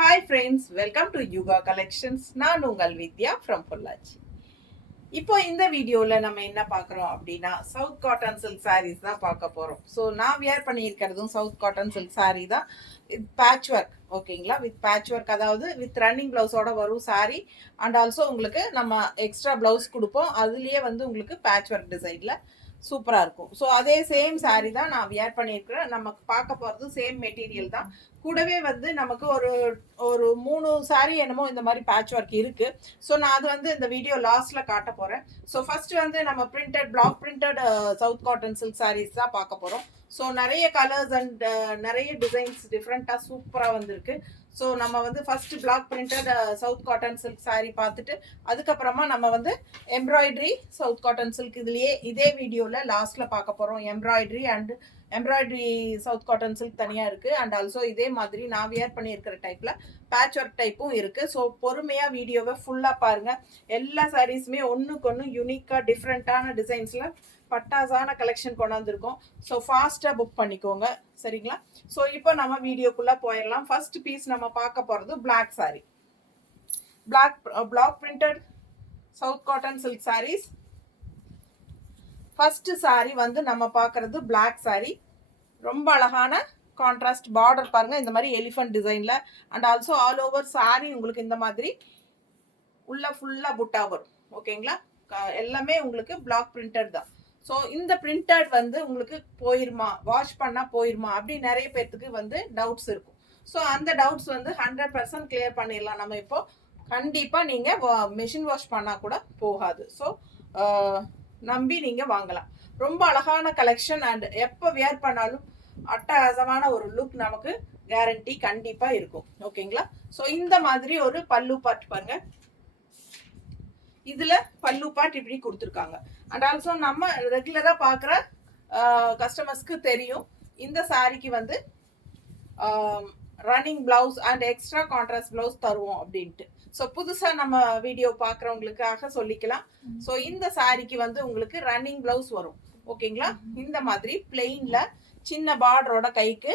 Hi friends, welcome to Yuga collections. நான் உங்கள் வித்யா from Pollachi. இப்போ இந்த வீடியோவில் நம்ம என்ன பார்க்குறோம் அப்படின்னா சவுத் காட்டன் சில்க் சாரீஸ் தான் பார்க்க போகிறோம். ஸோ நான் வியர் பண்ணியிருக்கிறதும் சவுத் காட்டன் சில்க் சாரீ தான். வித் பேட்ச் ஒர்க், ஓகேங்களா? வித் பேட்ச் ஒர்க், அதாவது வித் ரன்னிங் ப்ளவுஸோட வரும் சாரீ. அண்ட் ஆல்சோ உங்களுக்கு நம்ம எக்ஸ்ட்ரா ப்ளவுஸ் கொடுப்போம். அதுலேயே வந்து உங்களுக்கு பேட்ச் ஒர்க் டிசைனில் சூப்பராக இருக்கும். ஸோ அதே சேம் சாரீ தான் நான் வியர் பண்ணியிருக்கிறேன். நமக்கு பார்க்க போகிறது சேம் மெட்டீரியல் தான். கூடவே வந்து நமக்கு ஒரு ஒரு 3 சாரீ என்னமோ இந்த மாதிரி பேட்ச் ஒர்க் இருக்கு. ஸோ நான் அது வந்து இந்த வீடியோ லாஸ்ட்ல காட்ட போறேன். ஸோ ஃபர்ஸ்ட் வந்து நம்ம printed block printed South cotton silk sarees தான் பார்க்க போறோம். ஸோ நிறைய கலர்ஸ் அண்ட் நிறைய டிசைன்ஸ் டிஃப்ரெண்ட்டாக சூப்பராக வந்திருக்கு. ஸோ நம்ம வந்து first block printed South cotton silk saree பார்த்துட்டு அதுக்கப்புறமா நம்ம வந்து எம்ப்ராய்டரி சவுத் காட்டன் சில்க் இதுலயே இதே வீடியோவில் லாஸ்ட்ல பார்க்க போறோம். எம்ப்ராய்டரி சவுத் காட்டன் சில்க் தனியாக இருக்குது. அண்ட் ஆல்சோ இதே மாதிரி நான் வியர் பண்ணியிருக்கிற டைப்பில் பேட்ச் ஒர்க் டைப்பும் இருக்குது. ஸோ பொறுமையாக வீடியோவை ஃபுல்லாக பாருங்கள். எல்லா சாரீஸுமே ஒன்றுக்கு ஒன்று யூனிக்காக டிஃப்ரெண்ட்டான டிசைன்ஸில் பட்டாசான கலெக்ஷன் கொண்டாந்துருக்கோம். ஸோ ஃபாஸ்ட்டாக புக் பண்ணிக்கோங்க, சரிங்களா? ஸோ இப்போ நம்ம வீடியோக்குள்ளே போயிடலாம். ஃபர்ஸ்ட் பீஸ் நம்ம பார்க்க போகிறது block saree. Block printed South cotton silk sarees. First saree வந்து நம்ம பார்க்கறது பிளாக் சாரீ. ரொம்ப அழகான கான்ட்ராஸ்ட் பார்டர் பாருங்க, இந்த மாதிரி எலிஃபண்ட் டிசைன்ல. And also all over sari உங்களுக்கு இந்த மாதிரி உள்ள ஃபுல்லா புட்டா வரும், ஓகேங்களா? எல்லாமே உங்களுக்கு பிளாக் பிரிண்டட் தான். ஸோ இந்த பிரிண்டட் வந்து உங்களுக்கு போயிருமா, வாஷ் பண்ணா போயிருமா அப்படி நிறைய பேர்த்துக்கு வந்து டவுட்ஸ் இருக்கும். ஸோ அந்த டவுட்ஸ் வந்து 100% கிளியர் பண்ணிடலாம் நம்ம இப்போ. கண்டிப்பா நீங்க மெஷின் வாஷ் பண்ணா கூட போகாது. ஸோ நம்பி நீங்க வாங்கலாம். ரொம்ப அழகான கலெக்ஷன் அண்ட் எப்போ வியர் பண்ணாலும் அட்டகாசமான ஒரு லுக் நமக்கு கேரண்டி கண்டிப்பா இருக்கும், ஓகேங்களா? ஸோ இந்த மாதிரி ஒரு பல்லு பார்ட் பாருங்க. இதுல பல்லு பார்ட் இப்படி கொடுத்துருக்காங்க. அண்ட் ஆல்சோ நம்ம ரெகுலரா பார்க்குற கஸ்டமர்ஸ்க்கு தெரியும் இந்த சாரிக்கு வந்து running blouse and extra contrast blouse தருவோம் அப்படின்ட்டு. ஸோ புதுசாக நம்ம வீடியோ பார்க்குறவங்களுக்காக சொல்லிக்கலாம். ஸோ இந்த சாரிக்கு வந்து உங்களுக்கு ரன்னிங் பிளவுஸ் வரும், ஓகேங்களா? இந்த மாதிரி பிளெயின்ல சின்ன பார்டரோட கைக்கு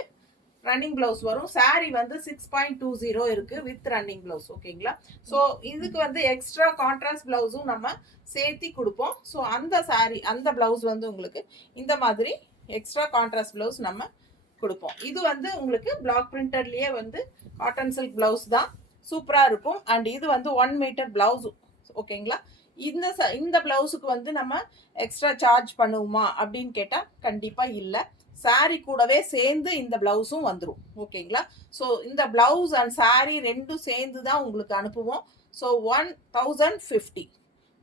ரன்னிங் பிளவுஸ் வரும். சாரி வந்து 6.20 இருக்கு வித் ரன்னிங் பிளவுஸ், ஓகேங்களா? ஸோ இதுக்கு வந்து எக்ஸ்ட்ரா கான்ட்ராஸ்ட் பிளவுஸும் நம்ம சேர்த்தி கொடுப்போம். ஸோ அந்த சாரி அந்த பிளவுஸ் வந்து உங்களுக்கு இந்த மாதிரி எக்ஸ்ட்ரா கான்ட்ராஸ்ட் பிளவுஸ் நம்ம கொடுப்போம். இது வந்து உங்களுக்கு பிளாக் பிரிண்டட்லயே வந்து காட்டன் சில்க் பிளவுஸ் தான், சூப்பரா இருக்கும். அண்ட் இது வந்து 1 மீட்டர் பிளவுஸ், ஓகேங்களா? இந்த பிளவுஸுக்கு வந்து நம்ம எக்ஸ்ட்ரா சார்ஜ் பண்ணுவோமா அப்படின்னு கேட்டா கண்டிப்பா இல்லை. சாரி கூடவே சேர்ந்து இந்த பிளவுஸும் வந்துடும், ஓகேங்களா? ஸோ இந்த பிளவுஸ் அண்ட் சாரி ரெண்டும் சேர்ந்து தான் உங்களுக்கு அனுப்புவோம். ஸோ 1050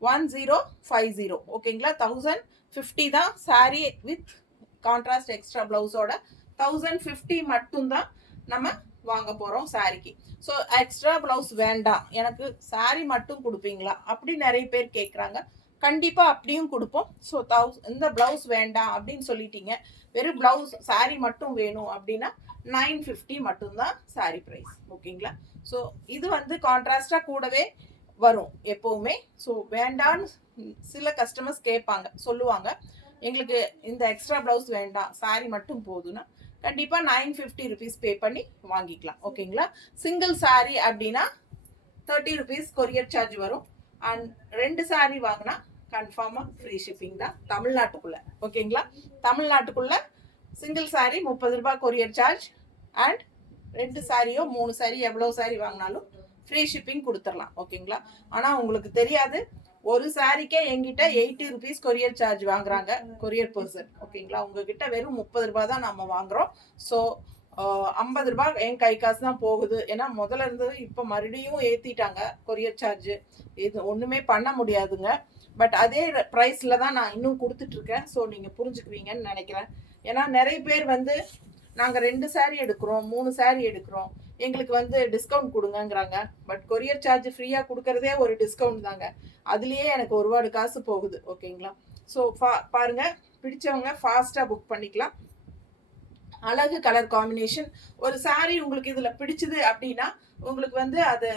1050, ஓகேங்களா? 1050 தான் சாரி வித் கான்ட்ராஸ்ட் எக்ஸ்ட்ரா பிளவுஸோட 1050 மட்டும்தான் நம்ம வாங்க போறோம் சாரிக்கு. ஸோ எக்ஸ்ட்ரா பிளவுஸ் வேண்டாம், எனக்கு சாரி மட்டும் கொடுப்பீங்களா அப்படி நிறைய பேர் கேட்குறாங்க. கண்டிப்பா அப்படியும் கொடுப்போம். ஸோ இந்த பிளவுஸ் வேண்டாம் அப்படின்னு சொல்லிட்டீங்க, வெறும் பிளவுஸ் சாரி மட்டும் வேணும் அப்படின்னா 950 மட்டும்தான் சாரி ப்ரைஸ், ஓகேங்களா? ஸோ இது வந்து கான்ட்ராஸ்டா கூடவே வரும் எப்பவுமே. ஸோ வேண்டான்னு சில கஸ்டமர்ஸ் கேட்பாங்க, சொல்லுவாங்க எங்களுக்கு இந்த எக்ஸ்ட்ரா பிளவுஸ் வேண்டாம், சாரி மட்டும் போதுன்னா கண்டிப்பா 950 ருபீஸ் பே பண்ணி வாங்கிக்கலாம், ஓகேங்களா? சிங்கிள் சாரி அப்படின்னா 30 ருபீஸ் கொரியர் சார்ஜ் வரும். அண்ட் 2 சாரி வாங்கினா கன்ஃபார்மா ஃப்ரீ ஷிப்பிங் தான் தமிழ்நாட்டுக்குள்ள, ஓகேங்களா? தமிழ்நாட்டுக்குள்ள சிங்கிள் சாரி 30 ரூபாய் கொரியர் சார்ஜ். அண்ட் 2 சாரியோ 3 சாரி எவ்வளோ சாரி வாங்கினாலும் ஃப்ரீ ஷிப்பிங் கொடுத்துடலாம், ஓகேங்களா? ஆனால் உங்களுக்கு தெரியாது, ஒரு சாரிக்கே எங்கிட்ட 80 ருபீஸ் கொரியர் சார்ஜ் வாங்குறாங்க கொரியர் பர்சன், ஓகேங்களா? உங்ககிட்ட வெறும் 30 ரூபாய் தான் நம்ம வாங்குறோம். ஸோ 50 ரூபாய் என் கை காசு தான் போகுது. ஏன்னா முதல்ல இருந்தது இப்போ மறுபடியும் ஏற்றிட்டாங்க கொரியர் சார்ஜ். இது ஒன்றுமே பண்ண முடியாதுங்க. பட் அதே ப்ரைஸில் தான் நான் இன்னும் கொடுத்துட்ருக்கேன். ஸோ நீங்கள் புரிஞ்சுக்குவீங்கன்னு நினைக்கிறேன். ஏன்னா நிறைய பேர் வந்து நாங்கள் 2 சாரி எடுக்கிறோம், 3 சாரி எடுக்கிறோம், எங்களுக்கு வந்து டிஸ்கவுண்ட் கொடுங்கங்கிறாங்க. பட் கொரியர் சார்ஜ் ஃப்ரீயாக கொடுக்கறதே ஒரு டிஸ்கவுண்ட் தாங்க. அதுலேயே எனக்கு ஒருபாடு காசு போகுது, ஓகேங்களா? ஸோ பாருங்க, பிடிச்சவங்க ஃபாஸ்ட்டாக புக் பண்ணிக்கலாம். அழகு கலர் காம்பினேஷன். ஒரு சாரி உங்களுக்கு இதில் பிடிச்சது அப்படின்னா உங்களுக்கு வந்து அது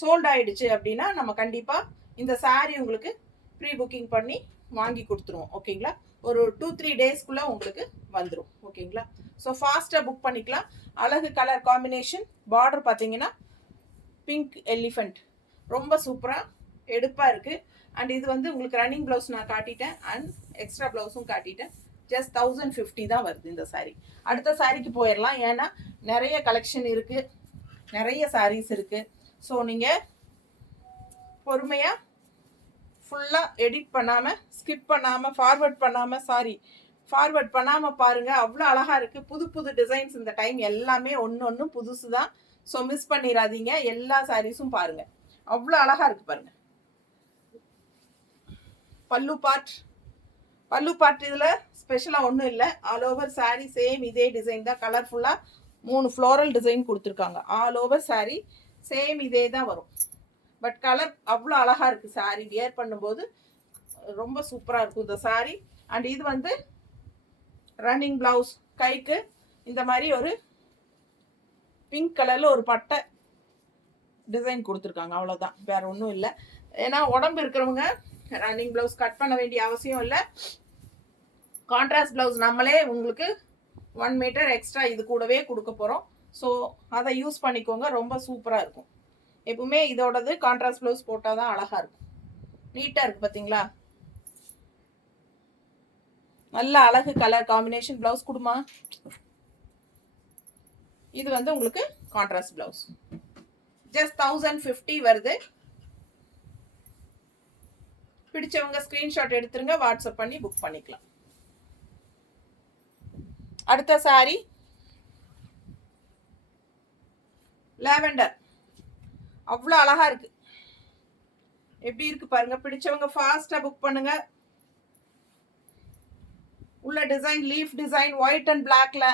சோல்ட் ஆயிடுச்சு அப்படின்னா நம்ம கண்டிப்பாக இந்த சாரி உங்களுக்கு ப்ரீ புக்கிங் பண்ணி வாங்கி கொடுத்துருவோம், ஓகேங்களா? ஒரு 2-3 டேஸ்க்குள்ள உங்களுக்கு வந்துடும். ஓகேங்களா? ஸோ ஃபாஸ்ட்டாக புக் பண்ணிக்கலாம். அழகு கலர் காம்பினேஷன். பார்டர் பார்த்தீங்கன்னா பிங்க் எலிஃபண்ட், ரொம்ப சூப்பராக எடுப்பாக இருக்குது. அண்ட் இது வந்து உங்களுக்கு ரன்னிங் ப்ளவுஸ் நான் காட்டிட்டேன், அண்ட் எக்ஸ்ட்ரா ப்ளவுஸும் காட்டிட்டேன். ஜஸ்ட் 1050 தான் வருது இந்த சாரீ. அடுத்த சாரிக்கு போயிடலாம், ஏன்னா நிறைய கலெக்ஷன் இருக்குது, நிறைய சாரீஸ் இருக்குது. ஸோ நீங்கள் பொறுமையாக ஃபுல்லாக எடிட் பண்ணாமல், ஸ்கிப் பண்ணாமல், ஃபார்வர்ட் பண்ணாமல் பாருங்கள். அவ்வளோ அழகாக இருக்குது. புது புது டிசைன்ஸ் இந்த டைம் எல்லாமே ஒன்று புதுசு தான். ஸோ மிஸ் பண்ணிடாதீங்க. எல்லா சாரீஸும் பாருங்கள், அவ்வளோ அழகாக இருக்குது பாருங்கள். பல்லு பார்ட் இதில் ஸ்பெஷலாக ஒன்றும் இல்லை. ஆல் ஓவர் சாரீ சேம் இதே டிசைன் தான். கலர்ஃபுல்லாக 3 ஃப்ளோரல் டிசைன் கொடுத்துருக்காங்க. ஆல் ஓவர் சாரீ சேம் இதே தான் வரும். பட் கலர் அவ்வளோ அழகாக இருக்குது. சாரீ வியர் பண்ணும்போது ரொம்ப சூப்பராக இருக்கும் இந்த சாரீ. அண்ட் இது வந்து ரன்னிங் ப்ளவுஸ். கைக்கு இந்த மாதிரி ஒரு பிங்க் கலரில் ஒரு பட்டை டிசைன் கொடுத்துருக்காங்க. அவ்வளோதான், வேறு ஒன்றும் இல்லை. ஏன்னா உடம்பு இருக்கிறவங்க ரன்னிங் ப்ளவுஸ் கட் பண்ண வேண்டிய அவசியம் இல்லை. கான்ட்ராஸ்ட் ப்ளவுஸ் நம்மளே உங்களுக்கு 1 மீட்டர் எக்ஸ்ட்ரா இது கூடவே கொடுக்க போகிறோம். ஸோ அதை யூஸ் பண்ணிக்கோங்க, ரொம்ப சூப்பராக இருக்கும். எப்பவுமே இதோடது கான்ட்ராஸ்ட் ப்ளவுஸ் போட்டால் தான் அழகாக இருக்கும். நீட்டாக இருக்குது பார்த்தீங்களா? நல்ல அழகு கலர் காம்பினேஷன் ப்ளவுஸ் கொடுமா. இது வந்து உங்களுக்கு கான்ட்ராஸ்ட் ப்ளவுஸ். ஜஸ்ட் 1050 வருது. பிடிச்சவங்க ஸ்கிரீன்ஷாட் எடுத்துருங்க, வாட்ஸ்அப் பண்ணி புக் பண்ணிக்கலாம். அடுத்த சாரி லாவெண்டர். அவ்வளோ அழகா இருக்கு. எப்படி இருக்கு பாருங்க. பிடிச்சவங்க ஃபாஸ்டா புக் பண்ணுங்க. உள்ள design leaf design white and பிளாக்ல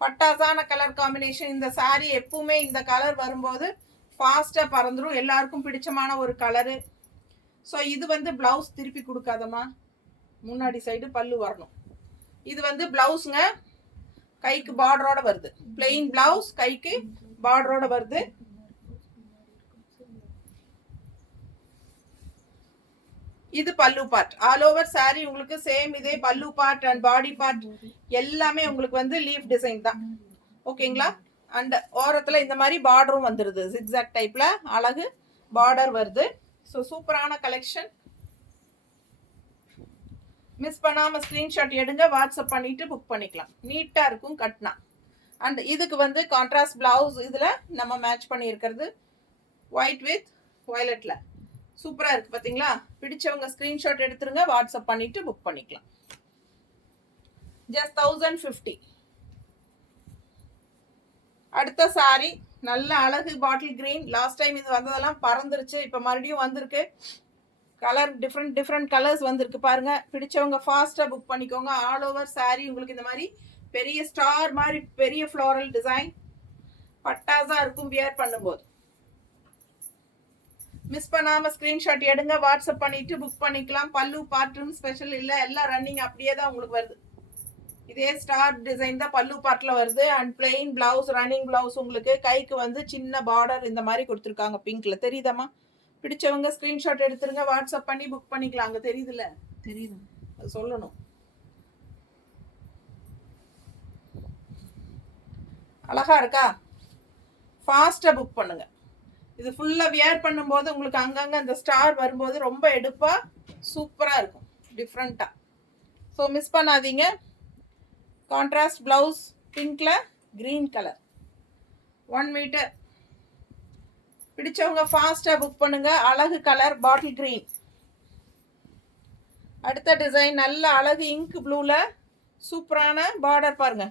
பட்டாசான கலர் காம்பினேஷன். இந்த சாரி எப்பவுமே இந்த கலர் வரும்போது ஃபாஸ்டா பறந்துடும். எல்லாருக்கும் பிடிச்சமான ஒரு கலரு. ஸோ இது வந்து பிளவுஸ் திருப்பி கொடுக்காதமா, முன்னாடி சைடு பல்லு வரணும். இது வந்து பிளவுஸுங்க, கைக்கு பார்டரோட வருது. பிளெயின் பிளவுஸ், கைக்கு பார்டரோட வருது. இது பல்லு பார்ட். ஆல் ஓவர் சாரி உங்களுக்கு சேம் இதே பல்லு பார்ட் அண்ட் பாடி பார்ட் எல்லாமே உங்களுக்கு வந்து லீஃப் டிசைன் தான். ஓகேங்களா? அண்ட் ஓரத்துல இந்த மாதிரி பார்டரும் வந்துருது. ஜிக்ஸாக் டைப்ல அழகு பார்டர் வருது. ஸோ சூப்பரான கலெக்ஷன். மிஸ் பண்ணாமல் ஸ்க்ரீன்ஷாட் எடுங்க, வாட்ஸ்அப் பண்ணிட்டு புக் பண்ணிக்கலாம். நீட்டாக இருக்கும் கட்னா. அண்ட் இதுக்கு வந்து கான்ட்ராஸ்ட் பிளவுஸ் இதில் நம்ம மேட்ச் பண்ணியிருக்கிறது ஒயிட் வித் வயலட்டில் சூப்பராக இருக்குது பார்த்தீங்களா? பிடிச்சவங்க ஸ்க்ரீன்ஷாட் எடுத்துருங்க, வாட்ஸ்அப் பண்ணிட்டு புக் பண்ணிக்கலாம். ஜஸ்ட் 1050. அடுத்த சாரி நல்ல அழகு பாட்டில் கிரீன். லாஸ்ட் டைம் இது வந்ததெல்லாம் பறந்துருச்சு, இப்போ மறுபடியும் வந்திருக்கு. கலர் டிஃப்ரெண்ட் கலர்ஸ் வந்திருக்கு பாருங்க. பிடிச்சவங்க ஃபாஸ்ட்டாக புக் பண்ணிக்கோங்க. ஆல் ஓவர் சாரி உங்களுக்கு இந்த மாதிரி பெரிய ஸ்டார் மாதிரி பெரிய ஃப்ளோரல் டிசைன் பட்டாசா இருக்கும் வியர் பண்ணும்போது. மிஸ் பண்ணாம ஸ்கிரீன்ஷாட் எடுங்க, வாட்ஸ்அப் பண்ணிட்டு புக் பண்ணிக்கலாம். பல்லு பார்ட்டும் ஸ்பெஷல் இல்லை, எல்லாம் ரன்னிங் அப்படியே தான் உங்களுக்கு வருது. இதே ஸ்டார் டிசைன் தான் பல்லு பார்ட்ல வருது. And plain blouse, running blouse உங்களுக்கு கைக்கு வந்து சின்ன பார்டர் இந்த மாதிரி கொடுத்துருக்காங்க பிங்க்ல. தெரியுதாமா? பிடிச்சவங்க ஸ்கிரீன்ஷாட் எடுத்துருங்க, வாட்ஸ்அப் பண்ணி புக் பண்ணிக்கலாம். அங்க தெரியுதுல்ல? தெரியுது, அது சொல்லணும். அழகா இருக்கா? ஃபாஸ்டா புக் பண்ணுங்க. இது ஃபுல்லா வியர் பண்ணும்போது உங்களுக்கு அங்கங்க இந்த ஸ்டார் வரும்போது ரொம்ப எடுப்பா சூப்பரா இருக்கும், டிஃப்ரெண்டா. ஸோ மிஸ் பண்ணாதீங்க. கான்ட்ராஸ்ட் பிளவுஸ் பிங்க்ல கிரீன் கலர் 1 மீட்டர். பிடிச்சவங்க ஃபாஸ்டா புக் பண்ணுங்க. அழகு கலர் பாட்டில் கிரீன். அடுத்த டிசைன் நல்ல அழகு இங்க் ப்ளூல சூப்பரான பார்டர் பாருங்க.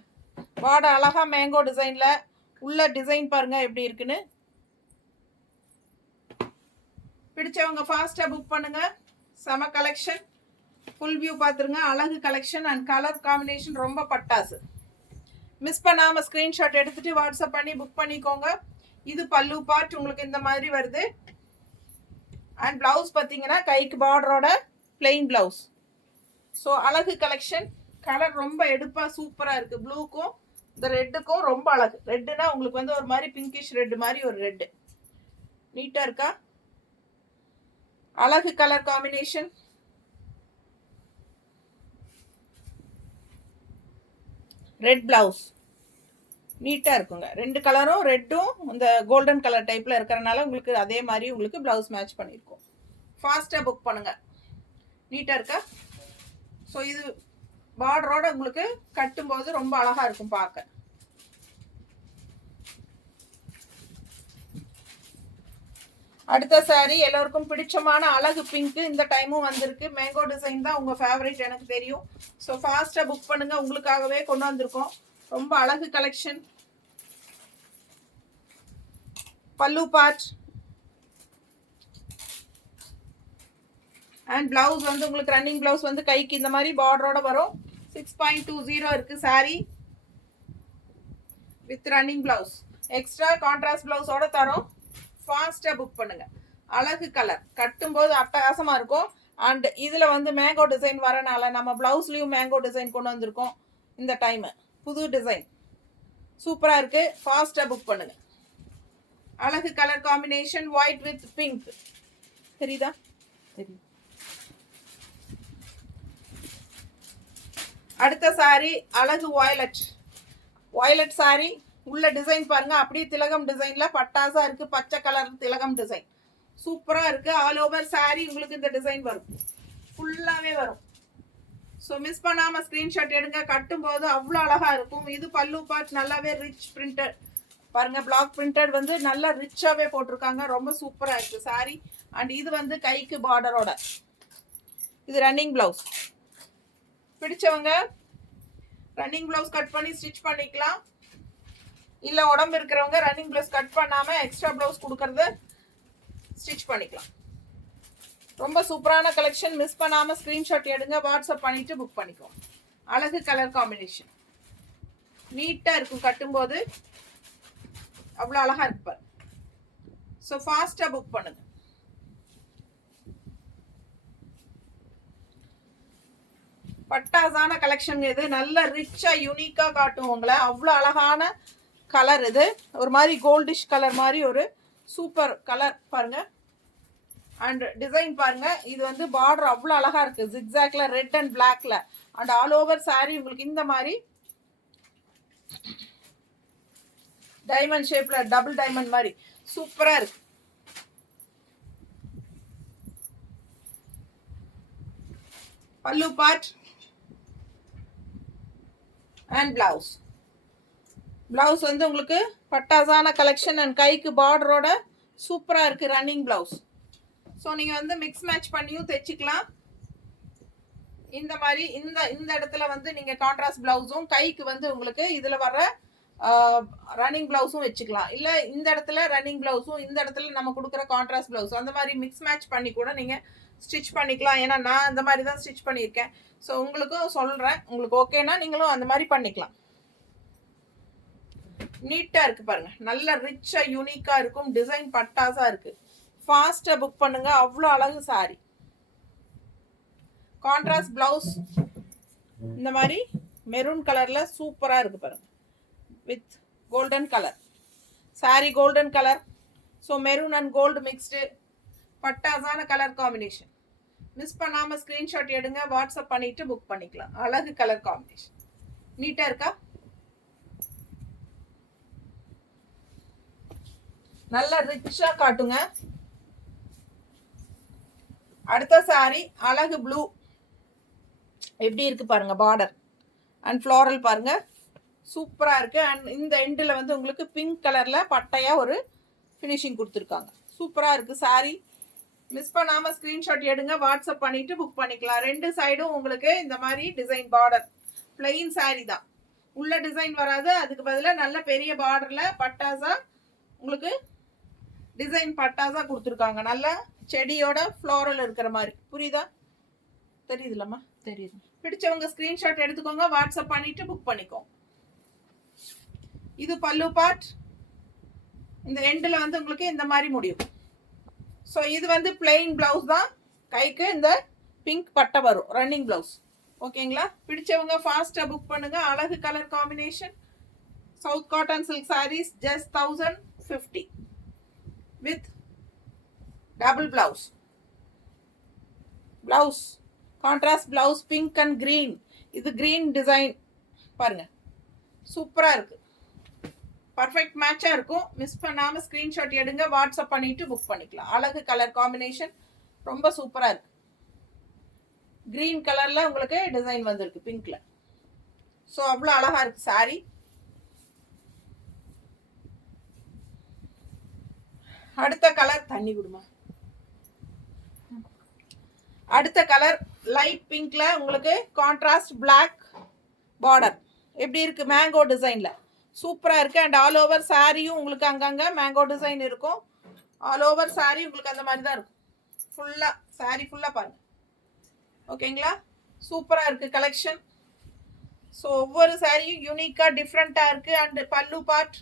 பார்டர் அழகா மேங்கோ டிசைன்ல உள்ள டிசைன் பாருங்க எப்படி இருக்குன்னு. பிடிச்சவங்க ஃபாஸ்டா புக் பண்ணுங்க. செம கலெக்ஷன். ஃபுல் வியூ பார்த்துருங்க. அழகு கலெக்ஷன் அண்ட் கலர் காம்பினேஷன் ரொம்ப பட்டாசு. மிஸ் பண்ணாம ஸ்கிரீன்ஷாட் எடுத்துட்டு வாட்ஸ்அப் பண்ணி புக் பண்ணிக்கோங்க. இது பல்லு பார்ட் உங்களுக்கு இந்த மாதிரி வருது. அண்ட் பிளவுஸ் பார்த்தீங்கன்னா கைக்கு பார்டரோட பிளெயின் பிளவுஸ். ஸோ அழகு கலெக்ஷன். கலர் ரொம்ப எடுப்பா சூப்பராக இருக்கு. ப்ளூக்கும் இந்த ரெட்டுக்கும் ரொம்ப அழகு. ரெட்டுனா உங்களுக்கு வந்து ஒரு மாதிரி பிங்கிஷ் ரெட் மாதிரி ஒரு ரெட்டு நீட்டாக இருக்கா? அழகு கலர் காம்பினேஷன். ரெட் பிளவுஸ் நீட்டாக இருக்குங்க. 2 கலரும் ரெட்டும் இந்த கோல்டன் கலர் டைப்பில் இருக்கிறனால உங்களுக்கு அதே மாதிரி உங்களுக்கு ப்ளவுஸ் மேட்ச் பண்ணியிருக்கோம். ஃபாஸ்ட்டாக புக் பண்ணுங்கள். நீட்டாக இருக்கா? ஸோ இது பார்டரோட உங்களுக்கு கட்டும்போது ரொம்ப அழகாக இருக்கும் பார்க்க. அடுத்த சாரி எல்லோருக்கும் பிடிச்சமான அழகு பிங்க். இந்த டைமும் வந்திருக்கு. மேங்கோ டிசைன் தான் உங்கள் ஃபேவரட் எனக்கு தெரியும். ஸோ ஃபாஸ்ட்டாக புக் பண்ணுங்கள். உங்களுக்காகவே கொண்டு வந்திருக்கோம். ரொம்ப அழகு கலெக்ஷன். பல்லு பார்ட் அண்ட் பிளவுஸ் வந்து உங்களுக்கு ரன்னிங் பிளவுஸ் வந்து கைக்கு இந்த மாதிரி பார்டரோட வரும். 6.20 இருக்கு sari with running blouse. Extra contrast பிளவுஸோட தரோம். ஃபாஸ்ட்டாக புக் பண்ணுங்க. அழகு கலர் கட்டும்போது அட்டகாசமாக இருக்கும். அண்ட் இதில் வந்து மேங்கோ டிசைன் வரனால நம்ம பிளவுஸ்லேயும் மேங்கோ டிசைன் கொண்டு வந்திருக்கோம். இந்த டைமு புது டிசைன் சூப்பராக இருக்குது. ஃபாஸ்ட்டாக புக் பண்ணுங்க. அழகு colour combination white with pink. தெரியுதா? தெரியும். அடுத்த சாரி அழகு வயலட் சாரி. உள்ள டிசைன் பாருங்க. அப்படியே திலகம் டிசைன்ல பட்டாசா இருக்கு. பச்சை கலர் திலகம் டிசைன் சூப்பரா இருக்கு. ஆல் ஓவர் சாரி உங்களுக்கு இந்த டிசைன் வரும். ஃபுல்லாவே வரும். ஸோ மிஸ் பண்ணாம ஸ்கிரீன்ஷாட் எடுங்க. கட்டும் போது அவ்வளோ அழகா இருக்கும். இது பல்லு பார்ட் நல்லாவே ரிச் பிரிண்டட் பாருங்க. பிளாக் பிரிண்டட் வந்து நல்லா ரிச்சாவே போட்டிருக்காங்க. ரொம்ப சூப்பரா இருக்கு சாரி. அண்ட் இது வந்து கைக்கு பார்டரோட. இது ரன்னிங் பிளவுஸ். பிடிச்சவங்க ரன்னிங் பிளவுஸ் கட் பண்ணி ஸ்டிச் பண்ணிக்கலாம். இல்ல உடம்பு இருக்கிறவங்க ரன்னிங் பிளவுஸ் கட் பண்ணாம எக்ஸ்ட்ரா பிளவுஸ் கொடுக்கறது ஸ்டிச் பண்ணிக்கலாம். ரொம்ப சூப்பரான கலெக்ஷன். மிஸ் பண்ணாம ஸ்கிரீன்ஷாட் எடுங்க. வாட்ஸ்அப் பண்ணிட்டு புக் பண்ணிக்கோங்க. அழகு கலர் காம்பினேஷன் நீட்டா இருக்கும். கட்டும்போது அவ்வளோ அழகா இருக்கு பாரு. ஸோ ஃபாஸ்டா புக் பண்ணுங்க. பட்டாசான கலெக்ஷன் இது. நல்ல ரிச்சா யூனிக்கா காட்டும் உங்களை. அவ்வளோ அழகான கலர் இது. ஒரு மாதிரி கோல்டிஷ் கலர் மாதிரி ஒரு சூப்பர் கலர் பாருங்க. அண்ட் டிசைன் பாருங்க. இது வந்து பார்டர் அவ்வளோ அழகா இருக்கு. ஜிக்ஸாக்ல ரெட் அண்ட் பிளாக்ல. அண்ட் ஆல் ஓவர் சாரி உங்களுக்கு இந்த மாதிரி டைமண்ட் ஷேப்ல டபுள் டைமண்ட் மாதிரி சூப்பரா இருக்கு. பல்லு பார்ட் அண்ட் பிளவுஸ். பிளவுஸ் வந்து உங்களுக்கு பட்டாசான கலெக்ஷன் அண்ட் கைக்கு பார்டரோட சூப்பராக இருக்குது ரன்னிங் பிளவுஸ். ஸோ நீங்கள் வந்து மிக்ஸ் மேட்ச் பண்ணியும் தைச்சிக்கலாம். இந்த மாதிரி இந்த இடத்துல வந்து நீங்கள் கான்ட்ராஸ்ட் பிளவுஸும் கைக்கு வந்து உங்களுக்கு இதில் வர ரன்னிங் பிளவுஸும் வச்சுக்கலாம். இல்லை இந்த இடத்துல ரன்னிங் பிளவுஸும் இந்த இடத்துல நம்ம கொடுக்குற கான்ட்ராஸ்ட் பிளவுஸும் அந்த மாதிரி மிக்ஸ் மேட்ச் பண்ணி கூட நீங்கள் ஸ்டிச் பண்ணிக்கலாம். ஏன்னா நான் இந்த மாதிரி தான் ஸ்டிச் பண்ணியிருக்கேன். ஸோ உங்களுக்கும் சொல்கிறேன். உங்களுக்கு ஓகேனா நீங்களும் அந்த மாதிரி பண்ணிக்கலாம். நீட்டாக இருக்குது பாருங்கள். நல்ல ரிச்சாக யூனிக்காக இருக்கும். டிசைன் பட்டாஸாக இருக்குது. ஃபாஸ்ட்டாக புக் பண்ணுங்க. அவ்வளோ அழகு சாரி. கான்ட்ராஸ்ட் பிளவுஸ் இந்த மாதிரி மெரூன் கலரில் சூப்பராக இருக்குது பாருங்கள். With golden colour sari. Golden colour. So maroon and gold mixed பட்டாசான கலர் காம்பினேஷன். மிஸ் பண்ணாமல் ஸ்க்ரீன்ஷாட் எடுங்க. வாட்ஸ்அப் பண்ணிவிட்டு புக் பண்ணிக்கலாம். அழகு கலர் காம்பினேஷன் நீட்டாக இருக்கா? நல்ல ரிச்சா காட்டுங்க. அடுத்த சாரி அழகு ப்ளூ. எப்படி இருக்கு பாருங்க பார்டர் அண்ட் ஃப்ளோரல் பாருங்க. சூப்பரா இருக்கு. அண்ட் இந்த எண்டில் வந்து உங்களுக்கு பிங்க் கலர்ல பட்டையா ஒரு ஃபினிஷிங் கொடுத்துருக்காங்க. சூப்பரா இருக்கு சாரி. மிஸ் பண்ணாம ஸ்கிரீன்ஷாட் எடுங்க. வாட்ஸ்அப் பண்ணிட்டு புக் பண்ணிக்கலாம். ரெண்டு சைடும் உங்களுக்கு இந்த மாதிரி டிசைன் பார்டர். பிளெயின் சாரி தான். உள்ள டிசைன் வராது. அதுக்கு பதிலாக நல்ல பெரிய பார்டர்ல பட்டாசா உங்களுக்கு டிசைன் பட்டாசா கொடுத்துருக்காங்க. நல்ல செடியோட ஃப்ளோரல் இருக்கிற மாதிரி. புரியுதா? தெரியுதுல்லம்மா? தெரியுது. பிடிச்சவங்க ஸ்கிரீன்ஷாட் எடுத்துக்கோங்க. வாட்ஸ்அப் பண்ணிட்டு புக் பண்ணிக்கோங்க. இது பல்லு பார்ட். இந்த எண்டில் வந்து உங்களுக்கு இந்த மாதிரி முடியும். ஸோ இது வந்து பிளெயின் பிளவுஸ் தான். கைக்கு இந்த பிங்க் பட்டை வரும். Running blouse. ஓகேங்களா? பிடிச்சவங்க ஃபாஸ்ட்டாக புக் பண்ணுங்க. அழகு colour combination. South cotton silk sarees just 1050 with double blouse. Contrast blouse pink and green. இது green design பாருங்க. சூப்பராக இருக்குது, பர்ஃபெக்ட் மேட்சாக இருக்கும். மிஸ் பண்ணாமல் ஸ்க்ரீன்ஷாட் எடுங்க, வாட்ஸ்அப் பண்ணிவிட்டு புக் பண்ணிக்கலாம். அழகு கலர் காம்பினேஷன், ரொம்ப சூப்பராக இருக்குது. க்ரீன் கலரில் உங்களுக்கு டிசைன் வந்திருக்கு பிங்க்கில். ஸோ அவ்வளோ அழகாக இருக்குது சாரி. அடுத்த கலர் தண்ணி விடுமா. அடுத்த கலர் லைட் பிங்க்ல உங்களுக்கு கான்ட்ராஸ்ட் பிளாக் பார்டர் எப்படி இருக்கு, மேங்கோ டிசைன்ல சூப்பரா இருக்கு. அண்ட் ஆல் ஓவர் சாரியும் உங்களுக்கு அங்கங்க மேங்கோ டிசைன் இருக்கும். ஆல் ஓவர் சாரி உங்களுக்கு அந்த மாதிரி தான் இருக்கும். ஃபுல்லா சாரி ஃபுல்லா பாருங்க. ஓகேங்களா, சூப்பரா இருக்கு கலெக்ஷன். ஸோ ஒவ்வொரு சாரியும் யூனிக்கா டிஃப்ரெண்டா இருக்கு. அண்ட் பல்லு பார்ட்,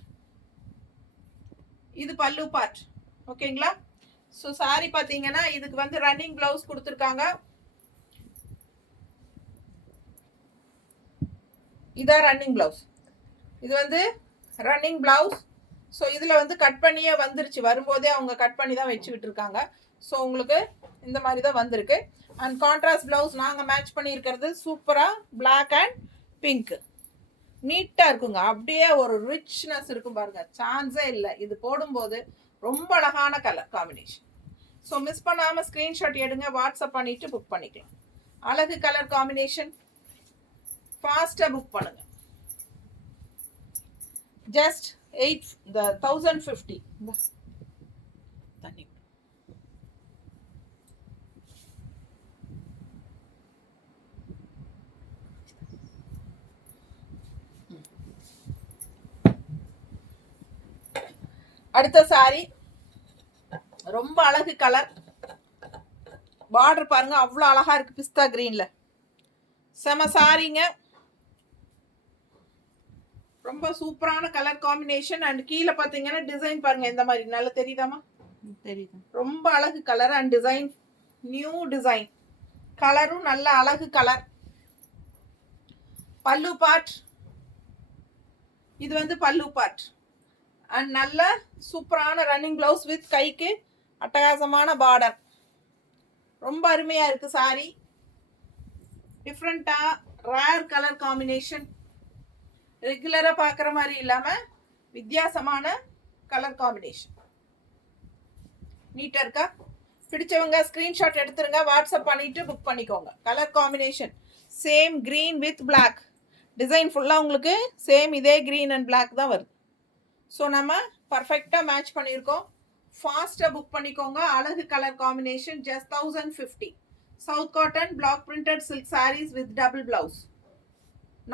இது பல்லு பார்ட். ஓகேங்களா, ஸோ சாரி பார்த்தீங்கன்னா இதுக்கு வந்து ரன்னிங் பிளவுஸ் கொடுத்துருக்காங்க. இதான் ரன்னிங் பிளவுஸ், இது வந்து ரன்னிங் பிளவுஸ். ஸோ இதில் வந்து கட் பண்ணியே வந்துருச்சு, வரும்போதே அவங்க கட் பண்ணி தான் வச்சு விட்டுருக்காங்க. ஸோ உங்களுக்கு இந்த மாதிரி தான் வந்திருக்கு. அண்ட் கான்ட்ராஸ்ட் பிளவுஸ் நாங்கள் மேட்ச் பண்ணியிருக்கிறது சூப்பராக பிளாக் அண்ட் பிங்க். நீட்டாக இருக்குங்க, அப்படியே ஒரு ரிச்னஸ் இருக்கும் பாருங்க, சான்ஸே இல்லை. இது போடும்போது ரொம்ப அழகான கலர் காம்பினேஷன். ஸோ மிஸ் பண்ணாமல் ஸ்க்ரீன்ஷாட் எடுங்க, வாட்ஸ்அப் பண்ணிட்டு புக் பண்ணிக்கலாம். அழகு கலர் காம்பினேஷன், ஃபாஸ்ட்டாக புக் பண்ணுங்க. ஜஸ்ட் 1050. தண்ணி அடுத்த சாரி ரொம்ப அழகு கலர். பார்டர் பாருங்க அவ்வளோ அழகா இருக்கு, பிஸ்தா கிரீன்ல செம சாரிங்க. ரொம்ப சூப்பரான கலர் காம்பினேஷன். அண்ட் கீழே பார்த்தீங்கன்னா டிசைன் பாருங்க இந்த மாதிரி, நல்லா தெரியுதாமா? தெரியுது. ரொம்ப அழகு colour and design, new design, கலரும் நல்ல அழகு கலர். பல்லு பார்ட், இது வந்து பல்லு பார்ட். அண்ட் நல்ல சூப்பரான ரன்னிங் பிளவுஸ் வித் கைக்கு அட்டகாசமான பார்டர். ரொம்ப அருமையா இருக்கு சாரி. டிஃப்ரெண்டா ரேர் கலர் காம்பினேஷன், ரெகுலரா பார்க்குற மாதிரி இல்லாம வித்தியாசமான கலர் காம்பினேஷன். நீட்டா இருக்கா? பிடிச்சவங்க ஸ்கிரீன்ஷாட் எடுத்துருங்க, வாட்ஸ்அப் பண்ணிட்டு புக் பண்ணிக்கோங்க. Colour combination same green with black design, ஃபுல்லாக உங்களுக்கு சேம் இதே கிரீன் அண்ட் பிளாக் தான் வருது. ஸோ நம்ம பர்ஃபெக்டாக மேட்ச் பண்ணியிருக்கோம். ஃபாஸ்ட்டாக புக் பண்ணிக்கோங்க. அழகு colour combination, just 1050. South cotton block printed silk sarees with double blouse.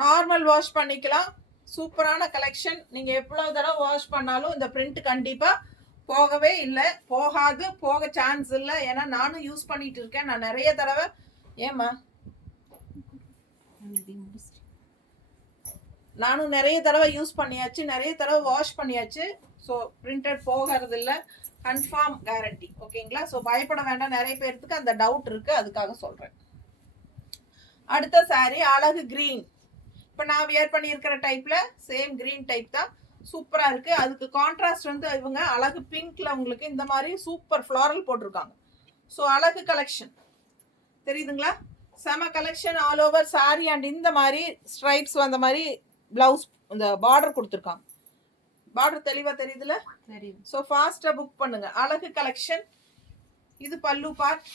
Normal wash பண்ணிக்கலாம். சூப்பரான கலெக்ஷன். நீங்கள் எவ்வளோ தடவை வாஷ் பண்ணாலும் இந்த பிரிண்ட் கண்டிப்பாக போகவே இல்லை, போக சான்ஸ் இல்லை. ஏன்னா நானும் யூஸ் பண்ணிட்டு இருக்கேன். நான் நிறைய தடவை, ஏம்மா நானும் நிறைய தடவை யூஸ் பண்ணியாச்சு, நிறைய தடவை வாஷ் பண்ணியாச்சு. ஸோ பிரிண்டட் போகிறது இல்லை, கன்ஃபார்ம் கேரண்டி. ஓகேங்களா, ஸோ பயப்பட வேண்டாம். நிறைய பேருக்கு அந்த டவுட் இருக்கு, அதுக்காக சொல்றேன். அடுத்த சாரி அழகு கிரீன். இப்போ நான் வியர் பண்ணியிருக்கிற டைப்ல சேம் கிரீன் டைப் தான், சூப்பரா இருக்கு. அதுக்கு கான்ட்ராஸ்ட் வந்து இவங்க அழகு பிங்க்ல உங்களுக்கு இந்த மாதிரி சூப்பர் ஃப்ளாரல் போட்டிருக்காங்க. ஸோ அழகு கலெக்ஷன் தெரியுதுங்களா? செம collection all over sorry. And இந்த மாதிரி ஸ்ட்ரைப்ஸ் வந்த மாதிரி பிளவுஸ் இந்த பார்டர் கொடுத்துருக்காங்க. பார்டர் தெளிவா தெரியுதுல? தெரியும். ஸோ ஃபாஸ்டா புக் பண்ணுங்க. அழகு கலெக்ஷன். இது பல்லு பார்ட்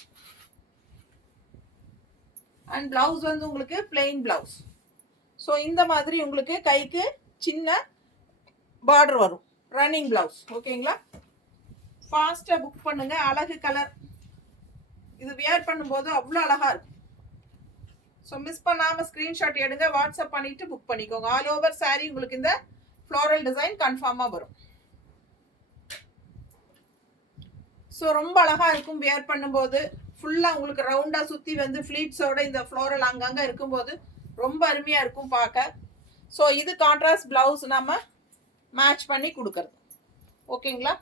அண்ட் பிளவுஸ் வந்து உங்களுக்கு பிளெயின் பிளவுஸ். ஸோ இந்த மாதிரி உங்களுக்கு கைக்கு சின்ன பார்டர் வரும், ரன்னிங் பிளவுஸ். ஓகேங்களா, ஃபாஸ்டா புக் பண்ணுங்க. அழகு கலர், இது வியர் பண்ணும்போது அவ்வளோ அழகா இருக்கும். ஸோ மிஸ் பண்ணாமல் ஸ்க்ரீன்ஷாட் எடுங்க, வாட்ஸ்அப் பண்ணிட்டு புக் பண்ணிக்கோங்க. ஆல் ஓவர் சாரி உங்களுக்கு இந்த ஃப்ளோரல் டிசைன் கன்ஃபார்மாக வரும். ஸோ ரொம்ப அழகா இருக்கும் வியர் பண்ணும்போது. ஃபுல்லாக உங்களுக்கு ரவுண்டாக சுற்றி வந்து ஃப்ளீட்ஸோட இந்த ஃப்ளோரல் அங்கங்கே இருக்கும்போது ரொம்ப அருமையாக இருக்கும் பார்க்க. ஸோ இது கான்ட்ராஸ்ட் பிளவுஸ் நம்ம மேட்ச் பண்ணி கொடுக்கறது. ஓகேங்களா,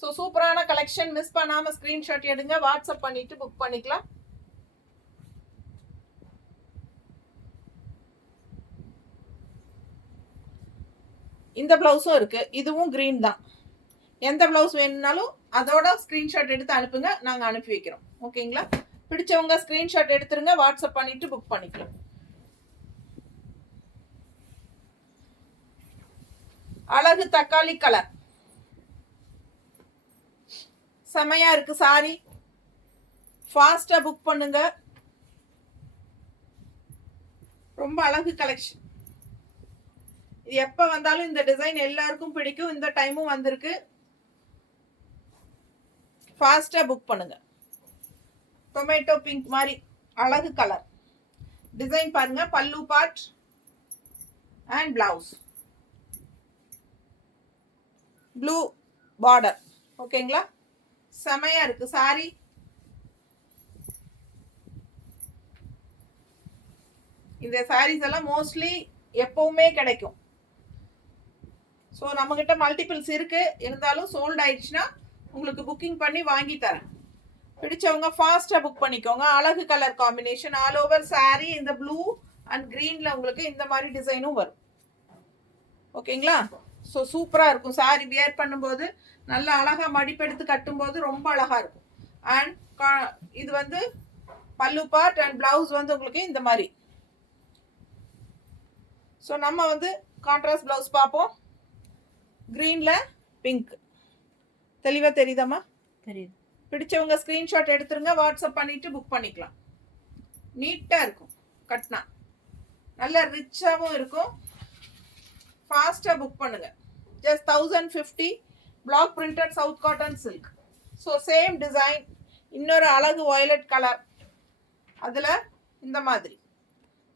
ஸோ சூப்பரான கலெக்ஷன். மிஸ் பண்ணாமல் ஸ்க்ரீன்ஷாட் எடுங்க, வாட்ஸ்அப் பண்ணிட்டு புக் பண்ணிக்கலாம். இந்த பிளவுஸும் இருக்கு, இதுவும் கிரீன் தான். எந்த பிளவுஸ் வேணும்னாலும் அதோட ஸ்கிரீன்ஷாட் எடுத்து அனுப்புங்க, நாங்க அனுப்பி வைக்கிறோம். ஓகேங்களா, பிடிச்சவங்க ஸ்கிரீன்ஷாட் எடுத்துருங்க, வாட்ஸ்அப் பண்ணிட்டு புக் பண்ணிக்கலாம். அழகு தக்காளி கலர், செமையா இருக்கு சாரி. ஃபாஸ்டா புக் பண்ணுங்க. ரொம்ப அழகு கலெக்ஷன். இது எப்ப வந்தாலும் இந்த டிசைன் எல்லாருக்கும் பிடிக்கும். இந்த டைமும் வந்திருக்கு. ஃபாஸ்டா புக் பண்ணுங்க. டொமேட்டோ பிங்க் மாதிரி அழகு கலர் டிசைன் பாருங்க. பல்லு part and blouse blue border. ஓகேங்களா, செமையா இருக்கு சாரி. இந்த சாரீஸ் எல்லாம் மோஸ்ட்லி எப்பவுமே கிடைக்கும். ஸோ நம்மகிட்ட மல்டிபிள்ஸ் இருக்கு, இருந்தாலும் சோல்ட் ஆயிடுச்சுன்னா உங்களுக்கு புக்கிங் பண்ணி வாங்கி தரேன். பிடிச்சவங்க ஃபாஸ்டா புக் பண்ணிக்கோங்க. அழகு colour combination, all over sorry இந்த ப்ளூ அண்ட் கிரீன்ல உங்களுக்கு இந்த மாதிரி டிசைனும் வரும். ஓகேங்களா, ஸோ சூப்பரா இருக்கும். சாரி வியர் பண்ணும்போது நல்லா அழகா மடிப்பெடுத்து கட்டும்போது ரொம்ப அழகா இருக்கும். அண்ட் இது வந்து பல்லு பார்ட் அண்ட் பிளவுஸ் வந்து உங்களுக்கு இந்த மாதிரி. ஸோ நம்ம வந்து கான்ட்ராஸ்ட் பிளவுஸ் பார்ப்போம். கிரீன்ல பிங்க் தெளிவா தெரியுதாம்மா? தெரியுது. பிடிச்சவங்க ஸ்கிரீன்ஷாட் எடுத்துருங்க, வாட்ஸ்அப் பண்ணிட்டு புக் பண்ணிக்கலாம். நீட்டா இருக்கும், கட்னா நல்ல ரிச்சாவும் இருக்கும். ஃபாஸ்டா புக் பண்ணுங்க. Just 1050 block printed South cotton silk. So same design, இன்னொரு அழகு வயலட் கலர் அதுல இந்த மாதிரி.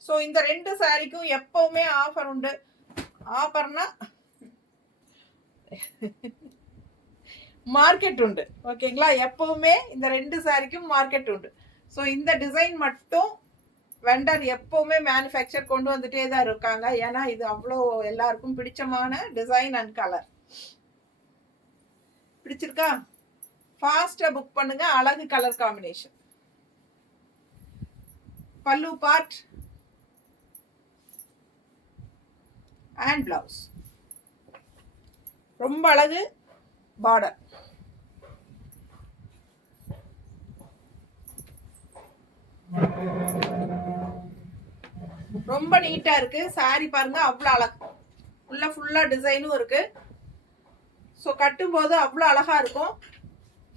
ஸோ இந்த ரெண்டு சாரிக்கும் எப்பவுமே ஆஃபர் உண்டு. ஆஃபர்னா மார்க்கெட் உண்டு. ஓகேங்களா, எப்பவுமே இந்த ரெண்டு சாரிக்கும் மார்க்கெட் உண்டு. ஸோ இந்த டிசைன் மட்டும் வெண்டர் எப்பவுமே மேனுஃபேக்சர் கொண்டு வந்துட்டே தான் இருக்காங்க. ஏன்னா இது அவ்வளோ எல்லாருக்கும் பிடிச்சமான டிசைன் அண்ட் கலர். பிடிச்சிருக்கா? ஃபாஸ்டா புக் பண்ணுங்க. அழகு கலர் காம்பினேஷன். பல்லு பார்ட் அண்ட் பிளவுஸ் ரொம்ப அழகு பார்டர். ரொம்ப நீட்டா இருக்கு சாரி பாருங்க. அவ்வளோ அழகு, உள்ள ஃபுல்லா டிசைனும் இருக்கு. ஸோ கட்டும் போது அவ்வளோ அழகா இருக்கும்.